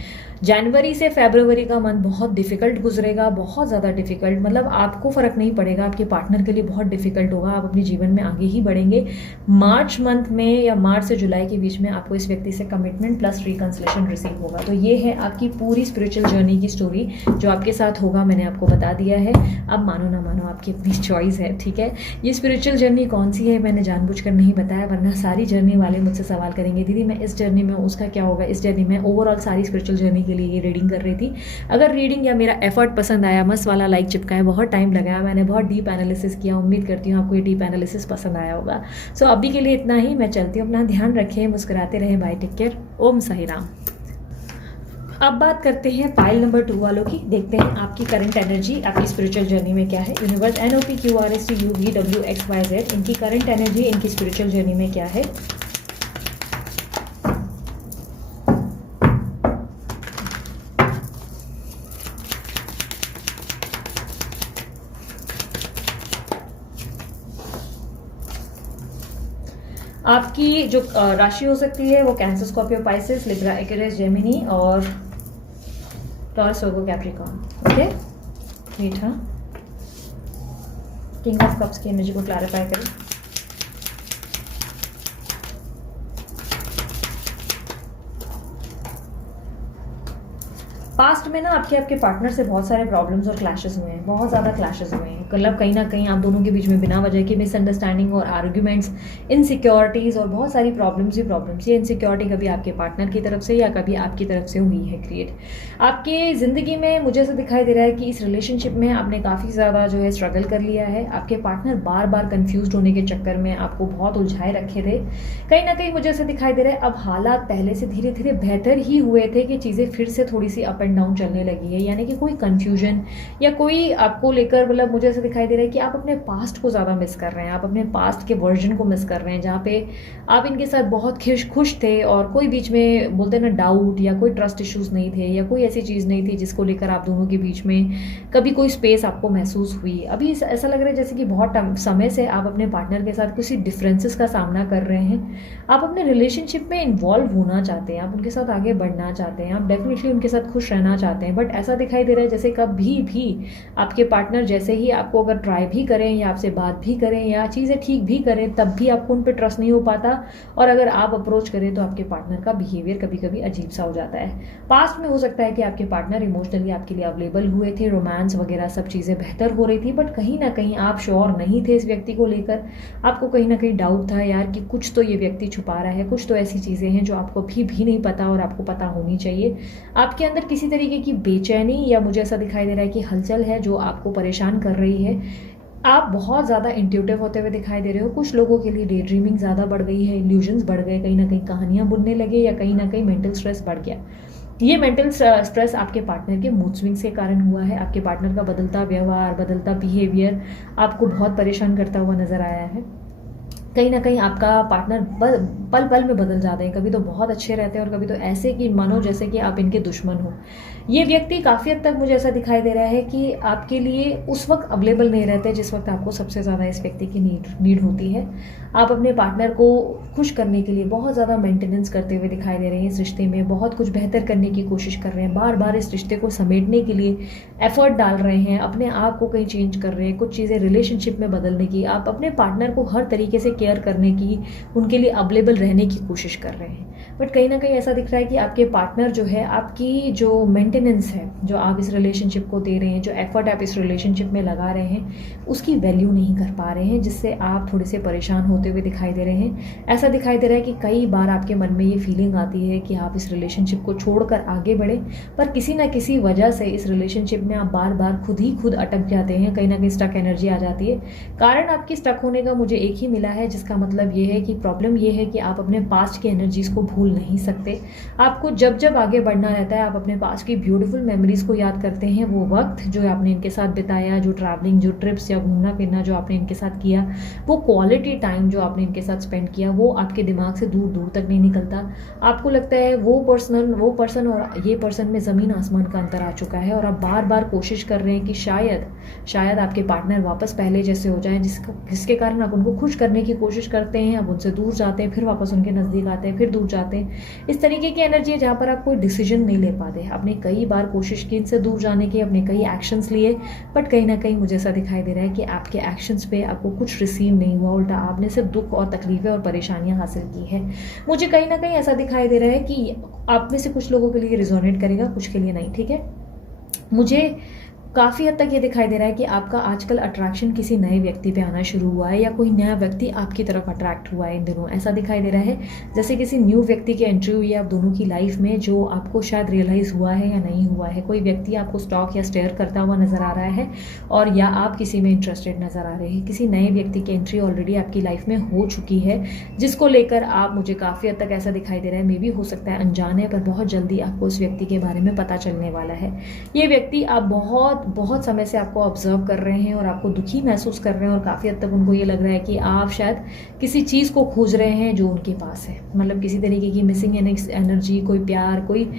जनवरी से फरवरी का मंथ बहुत डिफिकल्ट डिफ़िकल्ट गुजरेगा, बहुत ज़्यादा डिफ़िकल्ट, मतलब आपको फ़र्क नहीं पड़ेगा, आपके पार्टनर के लिए बहुत डिफ़िकल्ट होगा, आप अपने जीवन में आगे ही बढ़ेंगे। मार्च मंथ में या मार्च से जुलाई के बीच में आपको इस व्यक्ति से कमिटमेंट प्लस रिकन्सिलेशन रिसीव होगा। तो ये है आपकी पूरी स्पिरिचुअल जर्नी की स्टोरी जो आपके साथ होगा, मैंने आपको बता दिया है। अब मानो ना मानो आपकी अपनी चॉइस है, ठीक है। ये स्पिरिचुअल जर्नी कौन सी है मैंने जानबूझकर नहीं बताया, वरना सारी जर्नी वाले मुझसे सवाल करेंगे, दीदी मैं इस जर्नी में हूँ, उसका क्या होगा इस जर्नी में। ओवरऑल सारी स्पिरिचुअल जर्नी के लिए ये रीडिंग कर रही थी। अगर रीडिंग या मेरा एफर्ट पसंद आया, मस्त वाला लाइक चिपकाया, बहुत टाइम लगाया, मैंने बहुत डीप एनालिसिस किया, उम्मीद करती हूँ आपको ये डीप एनालिसिस पसंद आया होगा। सो अभी के लिए इतना ही, मैं चलती हूँ, अपना ध्यान रखें, मुस्कुराते रहें, बाय, टेक केयर, ओम साई राम। अब बात करते हैं पाइल नंबर 2 वालों की, देखते हैं आपकी करंट एनर्जी आपकी स्पिरिचुअल जर्नी में क्या है। यूनिवर्स NOPQRSTUVWXYZ, इनकी करंट एनर्जी इनकी स्पिरिचुअल जर्नी में क्या है। आपकी जो राशि हो सकती है वो cancer, Scorpio, Pisces, Libra, Aquarius, Gemini और टॉरस, वर्गो, कैप्रिकॉर्न। ओके, मीठा किंग ऑफ कप्स की एनर्जी को क्लैरिफाई करें। पास्ट में ना आपके पार्टनर से बहुत सारे प्रॉब्लम्स और क्लैशेस हुए हैं, बहुत ज़्यादा क्लैशेस हुए हैं, मतलब कहीं ना कहीं आप दोनों के बीच में बिना वजह की मिसअंडरस्टैंडिंग और आर्ग्यूमेंट्स, इनसिक्योरिटीज़ और बहुत सारी प्रॉब्लम्स ही प्रॉब्लम्स। ये इनसिक्योरिटी कभी आपके पार्टनर की तरफ से या कभी आपकी तरफ से हुई है क्रिएट। आपकी ज़िंदगी में मुझे ऐसा दिखाई दे रहा है कि इस रिलेशनशिप में आपने काफ़ी ज़्यादा जो है स्ट्रगल कर लिया है। आपके पार्टनर बार बार कन्फ्यूज होने के चक्कर में आपको बहुत उलझाए रखे थे। कहीं ना कहीं मुझे ऐसा दिखाई दे रहा है अब हालात पहले से धीरे धीरे बेहतर ही हुए थे कि चीज़ें फिर से थोड़ी सी अप एंड डाउन चलने लगी है, यानी कि कोई कंफ्यूजन या कोई आपको लेकर, मतलब मुझे ऐसा दिखाई दे रहा है कि आप अपने पास्ट को ज़्यादा मिस कर रहे हैं, आप अपने पास्ट के वर्जन को मिस कर रहे हैं, जहाँ पे आप इनके साथ बहुत खुश थे और कोई बीच में बोलते ना डाउट या कोई ट्रस्ट इश्यूज नहीं थे या कोई ऐसी चीज़ नहीं थी जिसको लेकर आप दोनों के बीच में कभी कोई स्पेस आपको महसूस हुई। अभी ऐसा लग रहा है जैसे कि बहुत समय से आप अपने पार्टनर के साथ किसी डिफरेंसेस का सामना कर रहे हैं। आप अपने रिलेशनशिप में इन्वॉल्व होना चाहते हैं, आप उनके साथ आगे बढ़ना चाहते हैं, आप डेफिनेटली उनके साथ खुश रहना चाहते हैं, बट ऐसा दिखाई दे रहा है जैसे कभी भी आपके पार्टनर जैसे ही आपको अगर ट्राई भी करें या आपसे बात भी करें या चीज़ें ठीक भी करें तब भी आपको उन पर ट्रस्ट नहीं हो पाता, और अगर आप अप्रोच करें तो आपके पार्टनर का बिहेवियर कभी कभी अजीब सा हो जाता है। पास्ट में हो सकता है कि आपके पार्टनर इमोशनली आपके लिए अवेलेबल हुए थे, रोमांस वगैरह सब चीज़ें बेहतर हो रही थी, बट कहीं ना कहीं आप श्योर नहीं थे इस व्यक्ति को लेकर। आपको कहीं ना कहीं डाउट था यार कि कुछ तो ये व्यक्ति छुपा रहा है, कुछ तो ऐसी चीज़ें हैं जो आपको अभी भी नहीं पता और आपको पता होनी चाहिए। आपके अंदर किसी तरीके की बेचैनी या मुझे ऐसा दिखाई दे रहा है कि हलचल है जो आपको परेशान कर रही है। आप बहुत ज़्यादा इंट्यूटिव होते हुए दिखाई दे रहे हो। कुछ लोगों के लिए डे ड्रीमिंग ज़्यादा बढ़ गई है, इल्यूजन्स बढ़ गए, कहीं ना कहीं कहानियाँ बुनने लगे या कहीं ना कहीं मेंटल स्ट्रेस बढ़ गया। ये मेंटल स्ट्रेस आपके पार्टनर के मूड स्विंग्स के कारण हुआ है। आपके पार्टनर का बदलता व्यवहार, बदलता बिहेवियर आपको बहुत परेशान करता हुआ नजर आया है। कहीं ना कहीं आपका पार्टनर पल पल में बदल जाते हैं, कभी तो बहुत अच्छे रहते हैं और कभी तो ऐसे कि मानो जैसे कि आप इनके दुश्मन हो। ये व्यक्ति काफ़ी हद तक मुझे ऐसा दिखाई दे रहा है कि आपके लिए उस वक्त अवेलेबल नहीं रहते जिस वक्त आपको सबसे ज़्यादा इस व्यक्ति की नीड होती है। आप अपने पार्टनर को खुश करने के लिए बहुत ज़्यादा मेंटेनेंस करते हुए दिखाई दे रहे हैं, इस रिश्ते में बहुत कुछ बेहतर करने की कोशिश कर रहे हैं, बार बार इस रिश्ते को समेटने के लिए एफर्ट डाल रहे हैं, अपने आप को कहीं चेंज कर रहे हैं, कुछ चीज़ें रिलेशनशिप में बदलने की, आप अपने पार्टनर को हर तरीके से केयर करने की, उनके लिए अवेलेबल रहने की कोशिश कर रहे हैं। बट कहीं ना कहीं ऐसा दिख रहा है कि आपके पार्टनर जो है, आपकी जो मेंटेनेंस है जो आप इस रिलेशनशिप को दे रहे हैं, जो एफर्ट आप इस रिलेशनशिप में लगा रहे हैं, उसकी वैल्यू नहीं कर पा रहे हैं, जिससे आप थोड़े से परेशान होते हुए दिखाई दे रहे हैं। ऐसा दिखाई दे रहा है कि कई बार आपके मन में ये फीलिंग आती है कि आप इस रिलेशनशिप को छोड़कर आगे बढ़े, पर किसी ना किसी वजह से इस रिलेशनशिप में आप बार बार खुद अटक जाते हैं, कहीं ना कहीं स्टक एनर्जी आ जाती है। कारण आपकी स्टक होने का मुझे एक ही मिला है, जिसका मतलब ये है कि प्रॉब्लम ये है कि आप अपने पास्ट की एनर्जीज को भूल नहीं सकते। आपको जब जब आगे बढ़ना रहता है, आप अपने पास्ट की ब्यूटीफुल मेमोरीज को याद करते हैं। वो वक्त जो आपने इनके साथ बिताया, जो ट्रैवलिंग, जो ट्रिप्स या घूमना फिरना जो आपने इनके साथ किया, वो क्वालिटी टाइम जो आपने इनके साथ स्पेंड किया, वो आपके दिमाग से दूर दूर तक नहीं निकलता। आपको लगता है वो पर्सन और ये पर्सन में ज़मीन आसमान का अंतर आ चुका है, और आप बार बार कोशिश कर रहे हैं कि शायद आपके पार्टनर वापस पहले जैसे हो जाए, जिसके कारण आप उनको खुश करने की कोशिश करते हैं, अब उनसे दूर जाते हैं, फिर वापस उनके नज़दीक आते हैं, फिर दूर जाते हैं। इस तरीके की एनर्जी है जहाँ पर आप कोई डिसीजन नहीं ले पाते। आपने कई बार कोशिश की इनसे दूर जाने की, अपने कई एक्शंस लिए, बट कहीं ना कहीं मुझे ऐसा दिखाई दे रहा है कि आपके एक्शंस पे आपको कुछ रिसीव नहीं हुआ, उल्टा आपने सिर्फ दुख और तकलीफें और परेशानियां हासिल की है। मुझे कहीं ना कहीं ऐसा दिखाई दे रहा है कि आप में से कुछ लोगों के लिए रिजोनेट करेगा, कुछ के लिए नहीं। ठीक है, मुझे काफ़ी हद तक ये दिखाई दे रहा है कि आपका आजकल अट्रैक्शन किसी नए व्यक्ति पे आना शुरू हुआ है, या कोई नया व्यक्ति आपकी तरफ अट्रैक्ट हुआ है इन दिनों। ऐसा दिखाई दे रहा है जैसे किसी न्यू व्यक्ति की एंट्री हुई है आप दोनों की लाइफ में, जो आपको शायद रियलाइज़ हुआ है या नहीं हुआ है। कोई व्यक्ति आपको स्टॉक या स्टेयर करता हुआ नज़र आ रहा है, और या आप किसी में इंटरेस्टेड नज़र आ रहे हैं। किसी नए व्यक्ति की एंट्री ऑलरेडी आपकी लाइफ में हो चुकी है, जिसको लेकर आप, मुझे काफ़ी हद तक ऐसा दिखाई दे रहा है, मे भी हो सकता है अनजान है, पर बहुत जल्दी आपको उस व्यक्ति के बारे में पता चलने वाला है। ये व्यक्ति आप बहुत समय से आपको ऑब्जर्व कर रहे हैं और आपको दुखी महसूस कर रहे हैं, और काफ़ी हद तक उनको ये लग रहा है कि आप शायद किसी चीज़ को खोज रहे हैं जो उनके पास है। मतलब किसी तरीके की मिसिंग एनर्जी, कोई प्यार, कोई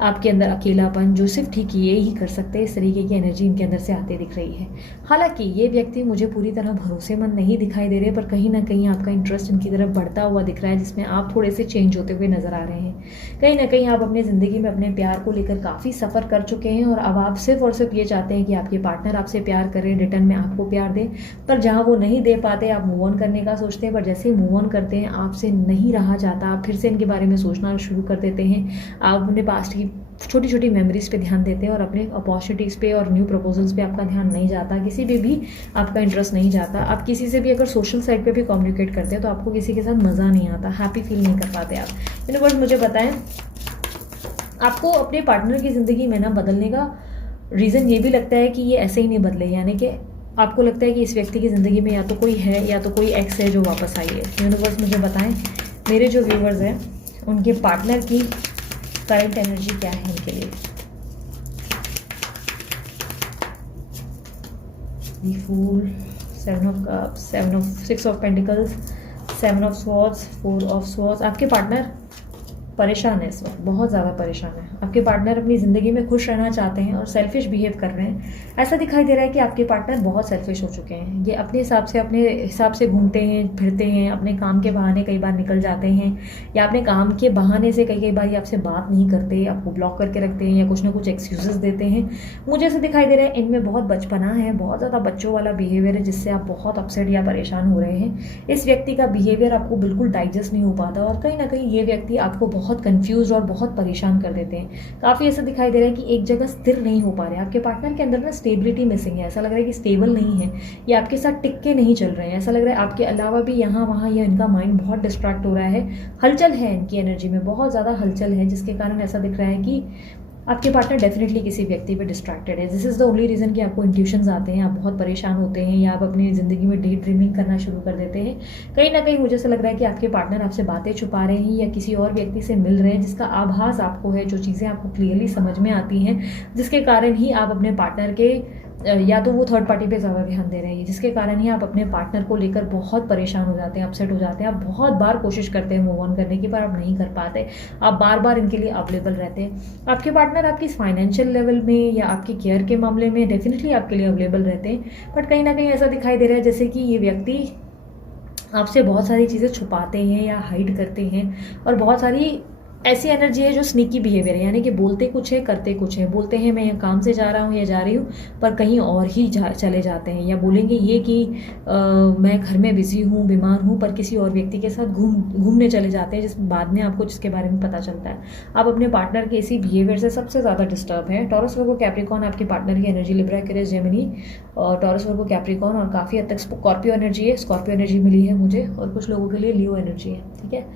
आपके अंदर अकेलापन, जो सिर्फ ठीक ये ही कर सकते हैं, इस तरीके की एनर्जी इनके अंदर से आते दिख रही है। हालांकि ये व्यक्ति मुझे पूरी तरह भरोसेमंद नहीं दिखाई दे रहे, पर कहीं ना कहीं आपका इंटरेस्ट इनकी तरफ बढ़ता हुआ दिख रहा है, जिसमें आप थोड़े से चेंज होते हुए नजर आ रहे हैं। कहीं ना कहीं आप अपनी ज़िंदगी में अपने प्यार को लेकर काफ़ी सफ़र कर चुके हैं, और अब आप सिर्फ और सिर्फ ये चाहते हैं कि आपके पार्टनर आपसे प्यार करें, रिटर्न में आपको प्यार दें। पर जहाँ वो नहीं दे पाते, आप मूव ऑन करने का सोचते हैं, पर जैसे ही मूव ऑन करते हैं आपसे नहीं रहा जाता, आप फिर से इनके बारे में सोचना शुरू कर देते हैं। आप अपने पास्ट की छोटी छोटी मेमोरीज पे ध्यान देते हैं, और अपने अपॉर्चुनिटीज़ पे और न्यू प्रपोजल्स पे आपका ध्यान नहीं जाता, किसी पे भी आपका इंटरेस्ट नहीं जाता। आप किसी से भी अगर सोशल साइड पे भी कम्युनिकेट करते हैं तो आपको किसी के साथ मज़ा नहीं आता, हैप्पी फील नहीं कर पाते आप। यूनिवर्स मुझे बताएं, आपको अपने पार्टनर की ज़िंदगी में ना बदलने का रीज़न ये भी लगता है कि ये ऐसे ही नहीं बदले, यानी कि आपको लगता है कि इस व्यक्ति की ज़िंदगी में या तो कोई है या तो कोई एक्स है जो वापस आई है। यूनिवर्स मुझे बताएं, मेरे जो व्यूवर्स हैं उनके पार्टनर की करंट एनर्जी क्या है इनके लिए। दी फूल, 7 of cups, 6 of pentacles, 7 of swords, 4 of swords. आपके पार्टनर परेशान है इस वक्त, बहुत ज़्यादा परेशान है। आपके पार्टनर अपनी ज़िंदगी में खुश रहना चाहते हैं और सेल्फिश बिहेव कर रहे हैं। ऐसा दिखाई दे रहा है कि आपके पार्टनर बहुत सेल्फिश हो चुके हैं। ये अपने हिसाब से घूमते हैं, फिरते हैं, अपने काम के बहाने कई बार निकल जाते हैं, या अपने काम के बहाने से कई बार ये आपसे बात नहीं करते, आपको ब्लॉक करके रखते हैं, या कुछ ना कुछ एक्सक्यूजेस देते हैं। मुझे ऐसा दिखाई दे रहा है इनमें बहुत बचपना है, बहुत ज़्यादा बच्चों वाला बिहेवियर है, जिससे आप बहुत अपसेट या परेशान हो रहे हैं। इस व्यक्ति का बिहेवियर आपको बिल्कुल डाइजेस्ट नहीं हो पाता, और कहीं ना कहीं ये व्यक्ति आपको बहुत कंफ्यूज और बहुत परेशान कर देते हैं। काफ़ी ऐसा दिखाई दे रहा है कि एक जगह स्थिर नहीं हो पा रहे। आपके पार्टनर के अंदर ना स्टेबिलिटी मिसिंग है, ऐसा लग रहा है कि स्टेबल नहीं है, ये आपके साथ टिक के नहीं चल रहे हैं। ऐसा लग रहा है आपके अलावा भी यहाँ वहाँ या इनका माइंड बहुत डिस्ट्रैक्ट हो रहा है। हलचल है इनकी एनर्जी में, बहुत ज़्यादा हलचल है, जिसके कारण ऐसा दिख रहा है कि आपके पार्टनर डेफिनेटली किसी व्यक्ति पे डिस्ट्रैक्टेड है। This is the only reason कि आपको इंट्यूशंस आते हैं, आप बहुत परेशान होते हैं, या आप अपनी ज़िंदगी में डे ड्रीमिंग करना शुरू कर देते हैं। कहीं ना कहीं मुझे ऐसा लग रहा है कि आपके पार्टनर आपसे बातें छुपा रहे हैं, या किसी और व्यक्ति से मिल रहे हैं, जिसका आभास आपको है, जो चीज़ें आपको क्लियरली समझ में आती हैं, जिसके कारण ही आप अपने पार्टनर के, या तो वो थर्ड पार्टी पे ज़्यादा ध्यान दे रहे हैं, जिसके कारण ही आप अपने पार्टनर को लेकर बहुत परेशान हो जाते हैं, अपसेट हो जाते हैं। आप बहुत बार कोशिश करते हैं मूव ऑन करने की, पर आप नहीं कर पाते। आप बार बार इनके लिए अवेलेबल रहते हैं। आपके पार्टनर आपकी फाइनेंशियल लेवल में या आपके केयर के मामले में डेफिनेटली आपके लिए अवेलेबल रहते हैं, बट कहीं ना कहीं ऐसा दिखाई दे रहा है जैसे कि ये व्यक्ति आपसे बहुत सारी चीज़ें छुपाते हैं या हाइड करते हैं, और बहुत सारी ऐसी एनर्जी है जो स्नीकी बिहेवियर है, यानी कि बोलते कुछ है करते कुछ है। बोलते हैं मैं यहाँ काम से जा रहा हूँ या जा रही हूँ, पर कहीं और ही चले जाते हैं, या बोलेंगे ये कि मैं घर में बिजी हूँ, बीमार हूँ, पर किसी और व्यक्ति के साथ घूमने चले जाते हैं, जिस बाद में आपको जिसके बारे में पता चलता है। आप अपने पार्टनर के इसी बिहेवियर से सबसे ज़्यादा डिस्टर्ब है। टॉरस वर्गो कैप्रिकॉर्न आपके पार्टनर की एनर्जी, लिब्रा एक्वेरियस जेमिनी, और टॉरस वर्गो कैप्रिकॉर्न, और काफ़ी हद तक स्कॉर्पियो एनर्जी है। स्कॉर्पियो एनर्जी मिली है मुझे, और कुछ लोगों के लिए लियो एनर्जी है। ठीक है,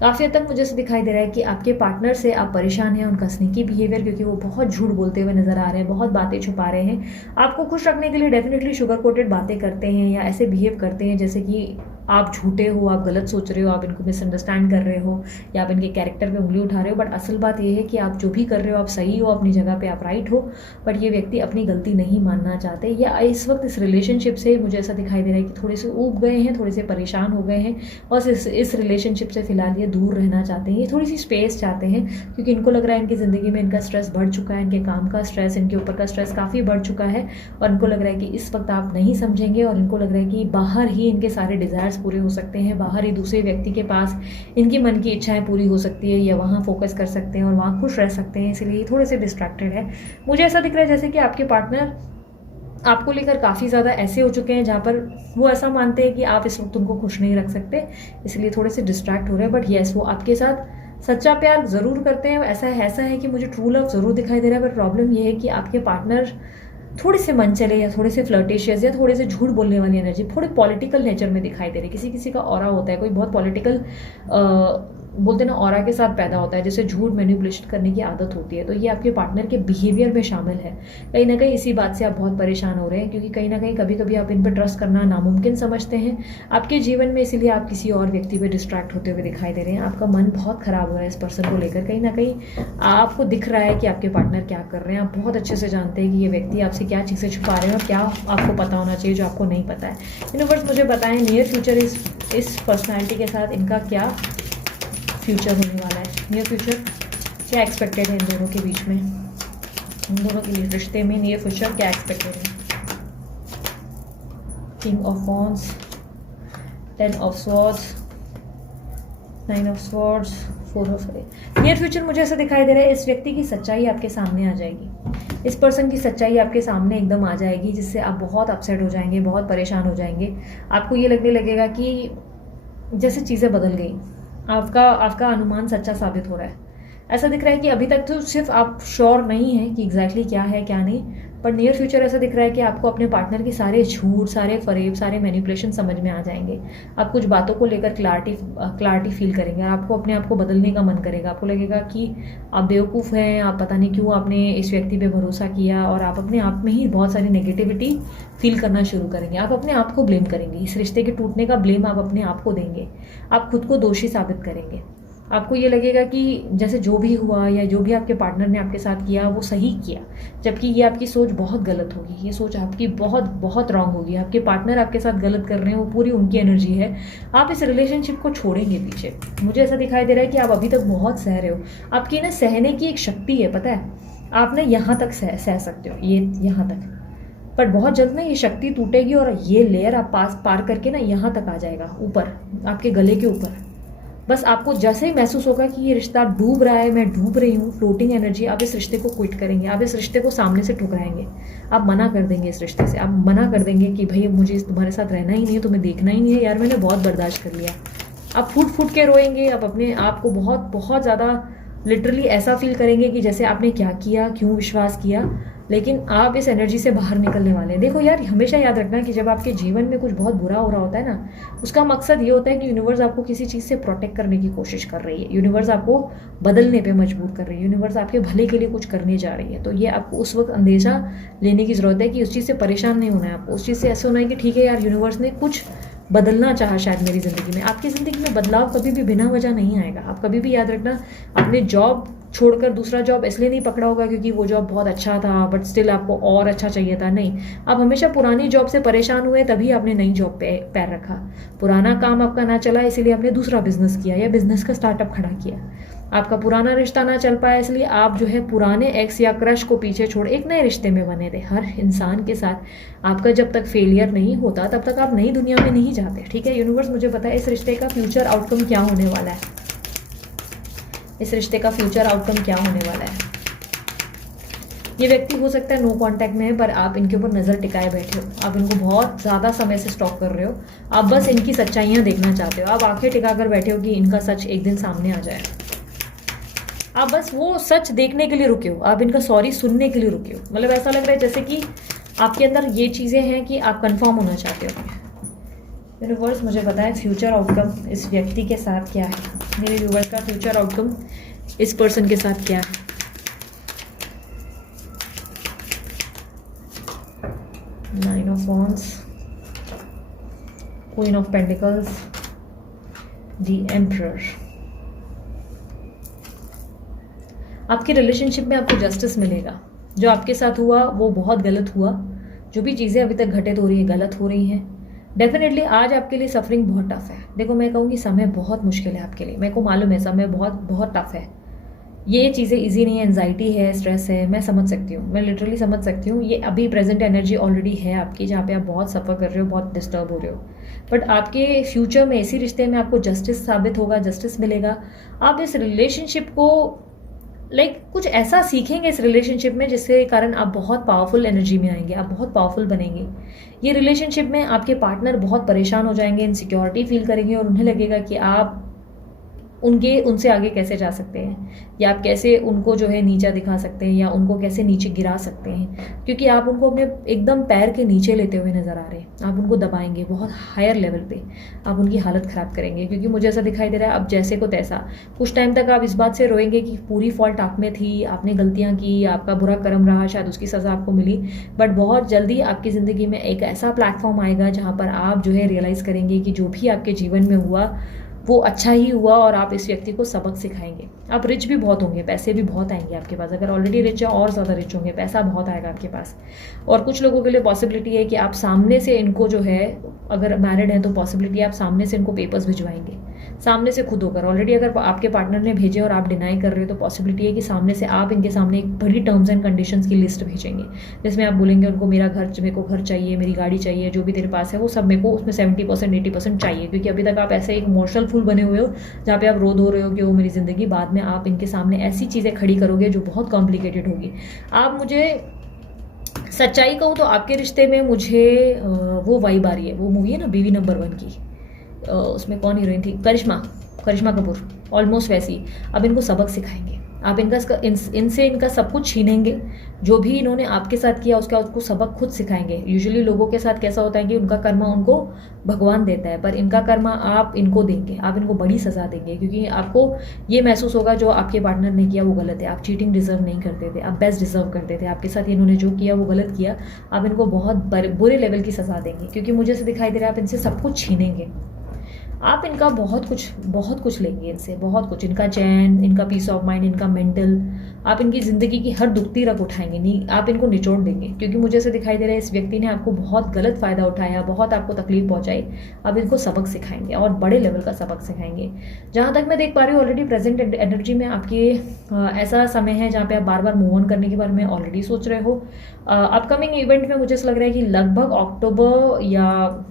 काफ़ी हद तक मुझे ऐसे दिखाई दे रहा है कि आपके पार्टनर से आप परेशान हैं, उनका स्नीकी बिहेवियर, क्योंकि वो बहुत झूठ बोलते हुए नजर आ रहे हैं, बहुत बातें छुपा रहे हैं। आपको खुश रखने के लिए डेफिनेटली शुगर कोटेड बातें करते हैं, या ऐसे बिहेव करते हैं जैसे कि आप झूठे हो, आप गलत सोच रहे हो, आप इनको मिसअंडरस्टैंड कर रहे हो, या आप इनके कैरेक्टर पे उंगली उठा रहे हो। बट असल बात यह है कि आप जो भी कर रहे हो आप सही हो, अपनी जगह पे आप राइट हो, बट ये व्यक्ति अपनी गलती नहीं मानना चाहते, या इस वक्त इस रिलेशनशिप से मुझे ऐसा दिखाई दे रहा है कि थोड़े से ऊब गए हैं, थोड़े से परेशान हो गए हैं, और इस रिलेशनशिप से फिलहाल ये दूर रहना चाहते हैं। ये थोड़ी सी स्पेस चाहते हैं, क्योंकि इनको लग रहा है इनकी ज़िंदगी में इनका स्ट्रेस बढ़ चुका है, इनके काम का स्ट्रेस, इनके ऊपर का स्ट्रेस काफ़ी बढ़ चुका है, और इनको लग रहा है कि इस वक्त आप नहीं समझेंगे, और इनको लग रहा है कि बाहर ही इनके सारे डिज़ायर्स पूरे हो सकते हैं, बाहर ही दूसरे व्यक्ति के पास इनकी मन की इच्छाएं पूरी हो सकती है, या वहाँ फोकस कर सकते हैं और वहाँ खुश रह सकते हैं, इसलिए थोड़े से डिस्ट्रैक्टेड है। मुझे ऐसा दिख रहा है जैसे कि आपके पार्टनर आपको लेकर काफ़ी ज़्यादा ऐसे हो चुके हैं जहाँ पर वो ऐसा मानते हैं कि आप इस वक्त उनको खुश नहीं रख सकते, इसलिए थोड़े से डिस्ट्रैक्ट हो रहे हैं। बट येस, वो आपके साथ सच्चा प्यार ज़रूर करते हैं। ऐसा है कि मुझे ट्रू लव ज़रूर दिखाई दे रहा है, बट प्रॉब्लम ये है कि आपके पार्टनर थोड़े से मन चले या थोड़े से फ्लर्टेशियस या थोड़े से झूठ बोलने वाली एनर्जी, थोड़े पॉलिटिकल नेचर में दिखाई दे रही है। किसी किसी का ऑरा होता है, कोई बहुत पॉलिटिकल बोलते ना ऑरा के साथ पैदा होता है, जैसे झूठ मैनिपुलेशन करने की आदत होती है, तो ये आपके पार्टनर के बिहेवियर में शामिल है। कहीं ना कहीं इसी बात से आप बहुत परेशान हो रहे हैं, क्योंकि कहीं ना कहीं कभी कभी आप इन पर ट्रस्ट करना नामुमकिन समझते हैं आपके जीवन में, इसीलिए आप किसी और व्यक्ति पे डिस्ट्रैक्ट होते हुए दिखाई दे रहे हैं। आपका मन बहुत खराब हो रहा है इस पर्सन को लेकर। कहीं ना कहीं आपको दिख रहा है कि आपके पार्टनर क्या कर रहे हैं। आप बहुत अच्छे से जानते हैं कि ये व्यक्ति आपसे क्या चीज़ें छुपा रहे हैं और क्या आपको पता होना चाहिए जो आपको नहीं पता है। यूनिवर्स मुझे बताएं नियर फ्यूचर इस पर्सनैलिटी के साथ इनका क्या फ्यूचर होने वाला है। नियर फ्यूचर क्या एक्सपेक्टेड है इन दोनों के बीच में, इन दोनों के रिश्ते में नियर फ्यूचर क्या एक्सपेक्टेड है। King of wands, 10 of swords, 9 of swords, 4 of near future मुझे ऐसा दिखाई दे रहा है इस व्यक्ति की सच्चाई आपके सामने आ जाएगी। इस पर्सन की सच्चाई आपके सामने एकदम आ जाएगी, जिससे आप बहुत अपसेट हो जाएंगे, बहुत परेशान हो जाएंगे। आपको ये लगने लगेगा कि जैसे चीज़ें बदल गई, आपका अनुमान सच्चा साबित हो रहा है। ऐसा दिख रहा है कि अभी तक तो सिर्फ आप श्योर नहीं है कि एग्जैक्टली क्या है क्या नहीं, पर नियर फ्यूचर ऐसा दिख रहा है कि आपको अपने पार्टनर के सारे झूठ, सारे फरेब, सारे मैनिपुलेशन समझ में आ जाएंगे। आप कुछ बातों को लेकर क्लैरिटी फील करेंगे और आपको अपने आप को बदलने का मन करेगा। आपको लगेगा कि आप बेवकूफ़ हैं, आप पता नहीं क्यों आपने इस व्यक्ति पे भरोसा किया, और आप अपने आप में ही बहुत सारी नेगेटिविटी फील करना शुरू करेंगे। आप अपने आप को ब्लेम करेंगे, इस रिश्ते के टूटने का ब्लेम आप अपने आप को देंगे। आप खुद को दोषी साबित करेंगे। आपको ये लगेगा कि जैसे जो भी हुआ या जो भी आपके पार्टनर ने आपके साथ किया वो सही किया, जबकि ये आपकी सोच बहुत गलत होगी। ये सोच आपकी बहुत बहुत रॉन्ग होगी। आपके पार्टनर आपके साथ गलत कर रहे हैं, वो पूरी उनकी एनर्जी है। आप इस रिलेशनशिप को छोड़ेंगे पीछे। मुझे ऐसा दिखाई दे रहा है कि आप अभी तक बहुत सह रहे हो। आपकी ना सहने की एक शक्ति है, पता है। आप ना यहाँ तक सह सकते हो, ये यहाँ तक, पर बहुत जल्द ना ये शक्ति टूटेगी और ये लेयर आप पार करके ना यहाँ तक आ जाएगा, ऊपर आपके गले के ऊपर। बस आपको जैसे ही महसूस होगा कि ये रिश्ता डूब रहा है, मैं डूब रही हूँ, फ्लोटिंग एनर्जी, आप इस रिश्ते को क्विट करेंगे। आप इस रिश्ते को सामने से ठुकराएंगे। आप मना कर देंगे इस रिश्ते से। आप मना कर देंगे कि भाई मुझे तुम्हारे साथ रहना ही नहीं है, तुम्हें देखना ही नहीं है, यार मैंने बहुत बर्दाश्त कर लिया। आप फूट फूट के रोएंगे। आप अपने आप को बहुत बहुत ज़्यादा लिटरली ऐसा फील करेंगे कि जैसे आपने क्या किया, क्यों विश्वास किया, लेकिन आप इस एनर्जी से बाहर निकलने वाले हैं। देखो यार, हमेशा याद रखना कि जब आपके जीवन में कुछ बहुत बुरा हो रहा होता है ना, उसका मकसद ये होता है कि यूनिवर्स आपको किसी चीज़ से प्रोटेक्ट करने की कोशिश कर रही है। यूनिवर्स आपको बदलने पे मजबूर कर रही है। यूनिवर्स आपके भले के लिए कुछ करने जा रही है। तो ये आपको उस वक्त अंदेशा लेने की ज़रूरत है कि उस चीज़ से परेशान नहीं होना है आपको। उस चीज़ से ऐसे होना है कि ठीक है यार, यूनिवर्स ने कुछ बदलना चाहा शायद मेरी ज़िंदगी में। आपकी ज़िंदगी में बदलाव कभी भी बिना वजह नहीं आएगा। आप कभी भी याद रखना, अपने जॉब छोड़कर दूसरा जॉब इसलिए नहीं पकड़ा होगा क्योंकि वो जॉब बहुत अच्छा था बट स्टिल आपको और अच्छा चाहिए था। नहीं, आप हमेशा पुरानी जॉब से परेशान हुए तभी आपने नई जॉब पे पैर रखा। पुराना काम आपका ना चला इसलिए आपने दूसरा बिजनेस किया या बिजनेस का स्टार्टअप खड़ा किया। आपका पुराना रिश्ता ना चल पाया इसलिए आप जो है पुराने एक्स या क्रश को पीछे छोड़ एक नए रिश्ते में बने थे। हर इंसान के साथ आपका जब तक फेलियर नहीं होता तब तक आप नई दुनिया में नहीं जाते। ठीक है, यूनिवर्स मुझे पता है इस रिश्ते का फ्यूचर आउटकम क्या होने वाला है। इस रिश्ते का फ्यूचर आउटकम क्या होने वाला है। ये व्यक्ति हो सकता है नो कांटेक्ट में है, पर आप इनके ऊपर नज़र टिकाए बैठे हो। आप इनको बहुत ज़्यादा समय से स्टॉक कर रहे हो। आप बस इनकी सच्चाइयाँ देखना चाहते हो। आप आंखें टिका कर बैठे हो कि इनका सच एक दिन सामने आ जाए। आप बस वो सच देखने के लिए रुके हो। आप इनका सॉरी सुनने के लिए रुके हो। मतलब ऐसा लग रहा है जैसे कि आपके अंदर ये चीज़ें हैं कि आप कंफर्म होना चाहते हो। यूनिवर्स मुझे बताएं फ्यूचर आउटकम इस व्यक्ति के साथ क्या है। मेरे व्यूवर्स का फ्यूचर आउटकम इस पर्सन के साथ क्या है। Nine of wands, queen of pentacles, the emperor. आपके रिलेशनशिप में आपको जस्टिस मिलेगा। जो आपके साथ हुआ वो बहुत गलत हुआ। जो भी चीज़ें अभी तक घटित हो रही है गलत हो रही हैं। डेफिनेटली आज आपके लिए सफरिंग बहुत टफ है। देखो मैं कहूँगी समय बहुत मुश्किल है आपके लिए। मेरे को मालूम है समय बहुत बहुत टफ है, ये चीज़ें इजी नहीं है, एंजाइटी है, स्ट्रेस है, मैं समझ सकती हूँ, मैं लिटरली समझ सकती हूँ। ये अभी प्रेजेंट एनर्जी ऑलरेडी है आपकी, जहाँ पे आप बहुत सफ़र कर रहे हो, बहुत डिस्टर्ब हो रहे हो। बट आपके फ्यूचर में इसी रिश्ते में आपको जस्टिस साबित होगा, जस्टिस मिलेगा। आप इस रिलेशनशिप को कुछ ऐसा सीखेंगे इस रिलेशनशिप में जिसके कारण आप बहुत पावरफुल एनर्जी में आएंगे, आप बहुत पावरफुल बनेंगे। ये रिलेशनशिप में आपके पार्टनर बहुत परेशान हो जाएंगे, इनसिक्योरिटी फील करेंगे और उन्हें लगेगा कि आप उनसे आगे कैसे जा सकते हैं, या आप कैसे उनको जो है नीचा दिखा सकते हैं, या उनको कैसे नीचे गिरा सकते हैं, क्योंकि आप उनको अपने एकदम पैर के नीचे लेते हुए नज़र आ रहे हैं। आप उनको दबाएंगे बहुत हायर लेवल पे, आप उनकी हालत ख़राब करेंगे, क्योंकि मुझे ऐसा दिखाई दे रहा है अब जैसे को तैसा। कुछ टाइम तक आप इस बात से रोएंगे कि पूरी फॉल्ट आप में थी, आपने गलतियाँ की, आपका बुरा कर्म रहा, शायद उसकी सज़ा आपको मिली। बट बहुत जल्दी आपकी ज़िंदगी में एक ऐसा प्लेटफॉर्म आएगा जहाँ पर आप जो है रियलाइज़ करेंगे कि जो भी आपके जीवन में हुआ वो अच्छा ही हुआ, और आप इस व्यक्ति को सबक सिखाएंगे। आप रिच भी बहुत होंगे, पैसे भी बहुत आएंगे आपके पास, अगर ऑलरेडी रिच है और ज़्यादा रिच होंगे, पैसा बहुत आएगा आपके पास। और कुछ लोगों के लिए पॉसिबिलिटी है कि आप सामने से इनको जो है, अगर मैरिड हैं तो पॉसिबिलिटी है आप सामने से इनको पेपर्स भिजवाएंगे, सामने से खुद होकर। ऑलरेडी अगर आपके पार्टनर ने भेजे और आप डिनाई कर रहे हो तो पॉसिबिलिटी है कि सामने से आप इनके सामने एक बड़ी टर्म्स एंड कंडीशंस की लिस्ट भेजेंगे, जिसमें आप बोलेंगे उनको मेरे को घर चाहिए, मेरी गाड़ी चाहिए, जो भी तेरे पास है वो सब मेरे को उसमें 70% 80% चाहिए। क्योंकि अभी तक आप ऐसे एक इमोशनल फूल बने हुए हो जहाँ पे आप रो धो रहे हो कि वो मेरी ज़िंदगी। बाद में आप इनके सामने ऐसी चीज़ें खड़ी करोगे जो बहुत कॉम्प्लिकेटेड होगी। आप मुझे सच्चाई कहूँ तो आपके रिश्ते में मुझे वो वाइब आ रही है, वो मूवी है ना बीवी नंबर 1 की, उसमें कौन हीरोइन थी, करिश्मा कपूर, ऑलमोस्ट वैसी। अब इनको सबक सिखाएंगे आप, इनसे इनका सब कुछ छीनेंगे। जो भी इन्होंने आपके साथ किया उसको सबक खुद सिखाएंगे। यूजुअली लोगों के साथ कैसा होता है कि उनका कर्मा उनको भगवान देता है, पर इनका कर्मा आप इनको देंगे, आप इनको बड़ी सज़ा देंगे, क्योंकि आपको ये महसूस होगा जो आपके पार्टनर ने किया वो गलत है। आप चीटिंग डिजर्व नहीं करते थे, आप बेस्ट डिजर्व करते थे। आपके साथ इन्होंने जो किया वो गलत किया, आप इनको बहुत बुरे लेवल की सज़ा देंगे, क्योंकि मुझे से दिखाई दे रहा है आप इनसे सब कुछ छीनेंगे। आप इनका बहुत कुछ लेंगे इनसे, बहुत कुछ, इनका चैन, इनका पीस ऑफ माइंड, इनका मेंटल। आप इनकी ज़िंदगी की हर दुखती रख उठाएंगे, नहीं आप इनको निचोड़ देंगे, क्योंकि मुझे ऐसे दिखाई दे रहा है इस व्यक्ति ने आपको बहुत गलत फ़ायदा उठाया, बहुत आपको तकलीफ पहुंचाई। अब इनको सबक सिखाएंगे और बड़े लेवल का सबक सिखाएंगे। जहाँ तक मैं देख पा रही हूँ ऑलरेडी प्रेजेंट एनर्जी में आपके ऐसा समय है जहाँ पे आप बार बार मूव ऑन करने के बारे में ऑलरेडी सोच रहे हो। अपकमिंग इवेंट में मुझे ऐसा लग रहा है कि लगभग अक्टूबर या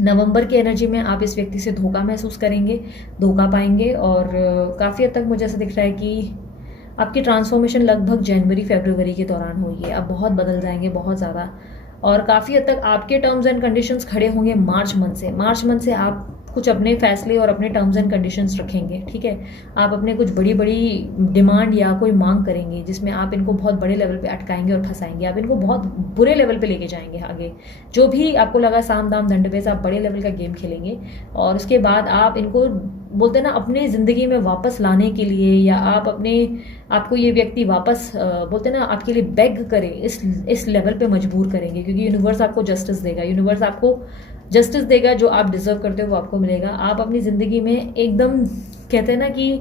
नवंबर की एनर्जी में आप इस व्यक्ति से धोखा महसूस करेंगे, धोखा पाएंगे। और काफ़ी हद तक मुझे ऐसा दिख रहा है कि आपकी ट्रांसफॉर्मेशन लगभग जनवरी फरवरी के दौरान हुई है। आप बहुत बदल जाएंगे, बहुत ज़्यादा। और काफ़ी हद तक आपके टर्म्स एंड कंडीशंस खड़े होंगे मार्च मंथ से आप कुछ अपने फैसले और अपने टर्म्स एंड कंडीशंस रखेंगे, ठीक है। आप अपने कुछ बड़ी बड़ी डिमांड या कोई मांग करेंगे जिसमें आप इनको बहुत बड़े लेवल पे अटकाएंगे और फंसाएंगे, आप इनको बहुत बुरे लेवल पे लेके जाएंगे आगे। जो भी आपको लगा साम दाम दंड भेद, आप बड़े लेवल का गेम खेलेंगे। और उसके बाद आप इनको बोलते हैं ना अपने ज़िंदगी में वापस लाने के लिए, या आपको ये व्यक्ति वापस बोलते हैं ना आपके लिए बेग करे, इस लेवल पे मजबूर करेंगे, क्योंकि यूनिवर्स आपको जस्टिस देगा। यूनिवर्स आपको जस्टिस देगा, जो आप डिजर्व करते हो वो आपको मिलेगा। आप अपनी ज़िंदगी में एकदम कहते हैं ना कि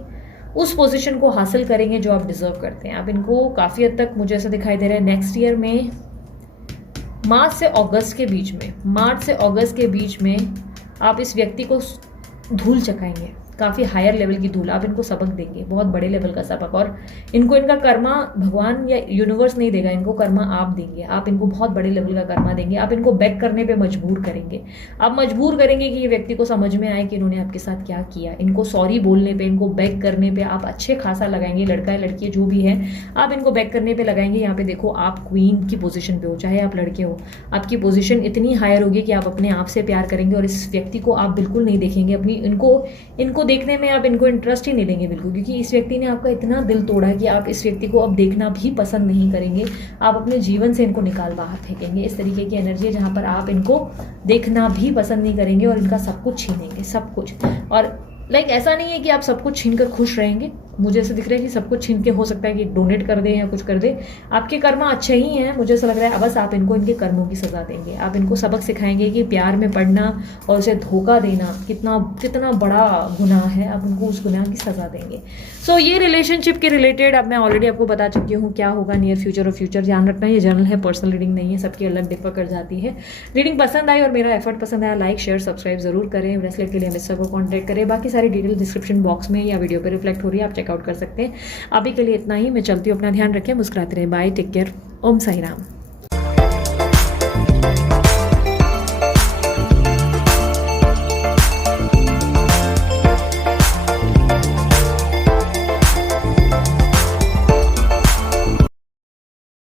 उस पोजीशन को हासिल करेंगे जो आप डिजर्व करते हैं। आप इनको काफ़ी हद तक मुझे ऐसा दिखाई दे रहा है नेक्स्ट ईयर में मार्च से अगस्त के बीच में आप इस व्यक्ति को धूल चखाएंगे, काफ़ी हायर लेवल की धूल। आप इनको सबक देंगे, बहुत बड़े लेवल का सबक। और इनको इनका कर्मा भगवान या यूनिवर्स नहीं देगा, इनको कर्मा आप देंगे। आप इनको बहुत बड़े लेवल का कर्मा देंगे। आप इनको बैक करने पे मजबूर करेंगे। आप मजबूर करेंगे कि ये व्यक्ति को समझ में आए कि इन्होंने आपके साथ क्या किया। इनको सॉरी बोलने पे, इनको बैक करने पे आप अच्छे खासा लगाएंगे। लड़का है लड़की जो भी है, आप इनको बैक करने पे लगाएंगे। यहाँ पे देखो आप क्वीन की पोजीशन पे हो, चाहे आप लड़के हो, आपकी पोजीशन इतनी हायर होगी कि आप अपने आप से प्यार करेंगे और इस व्यक्ति को आप बिल्कुल नहीं देखेंगे अपनी इनको देखने में, आप इनको इंटरेस्ट ही नहीं लेंगे बिल्कुल, क्योंकि इस व्यक्ति ने आपका इतना दिल तोड़ा कि आप इस व्यक्ति को अब देखना भी पसंद नहीं करेंगे। आप अपने जीवन से इनको निकाल बाहर फेंकेंगे। इस तरीके की एनर्जी है जहाँ पर आप इनको देखना भी पसंद नहीं करेंगे और इनका सब कुछ छीनेंगे, सब कुछ। और ऐसा नहीं है कि आप सब कुछ छीन कर खुश रहेंगे। मुझे ऐसा दिख रहा है कि सब कुछ छीन के हो सकता है कि डोनेट कर दें या कुछ कर दें। आपके कर्म अच्छे ही हैं, मुझे ऐसा लग रहा है। बस आप इनको इनके कर्मों की सज़ा देंगे। आप इनको सबक सिखाएंगे कि प्यार में पड़ना और उसे धोखा देना कितना बड़ा गुनाह है। आप उनको उस गुनाह की सज़ा देंगे। सो ये रिलेशनशिप के रिलेटेड अब मैं ऑलरेडी आपको बता चुकी हूँ क्या होगा नियर फ्यूचर। और फ्यूचर ध्यान रखना, ये जनरल है, पर्सनल रीडिंग नहीं है, सबकी अलग डिफर कर जाती है। रीडिंग पसंद आई और मेरा एफर्ट पसंद आया, लाइक शेयर सब्सक्राइब जरूर करें। ब्रेसलेट के लिए मिस्टर को कॉन्टैक्ट करें। बाकी सारी डिटेल डिस्क्रिप्शन बॉक्स में या वीडियो पर रिफ्लेक्ट हो रही है, आप चेक चेकआउट कर सकते हैं। अभी के लिए इतना ही, मैं चलती हूँ, अपना ध्यान रखें, मुस्कुराते रहें, बाय, टेक केयर, ओम साई राम।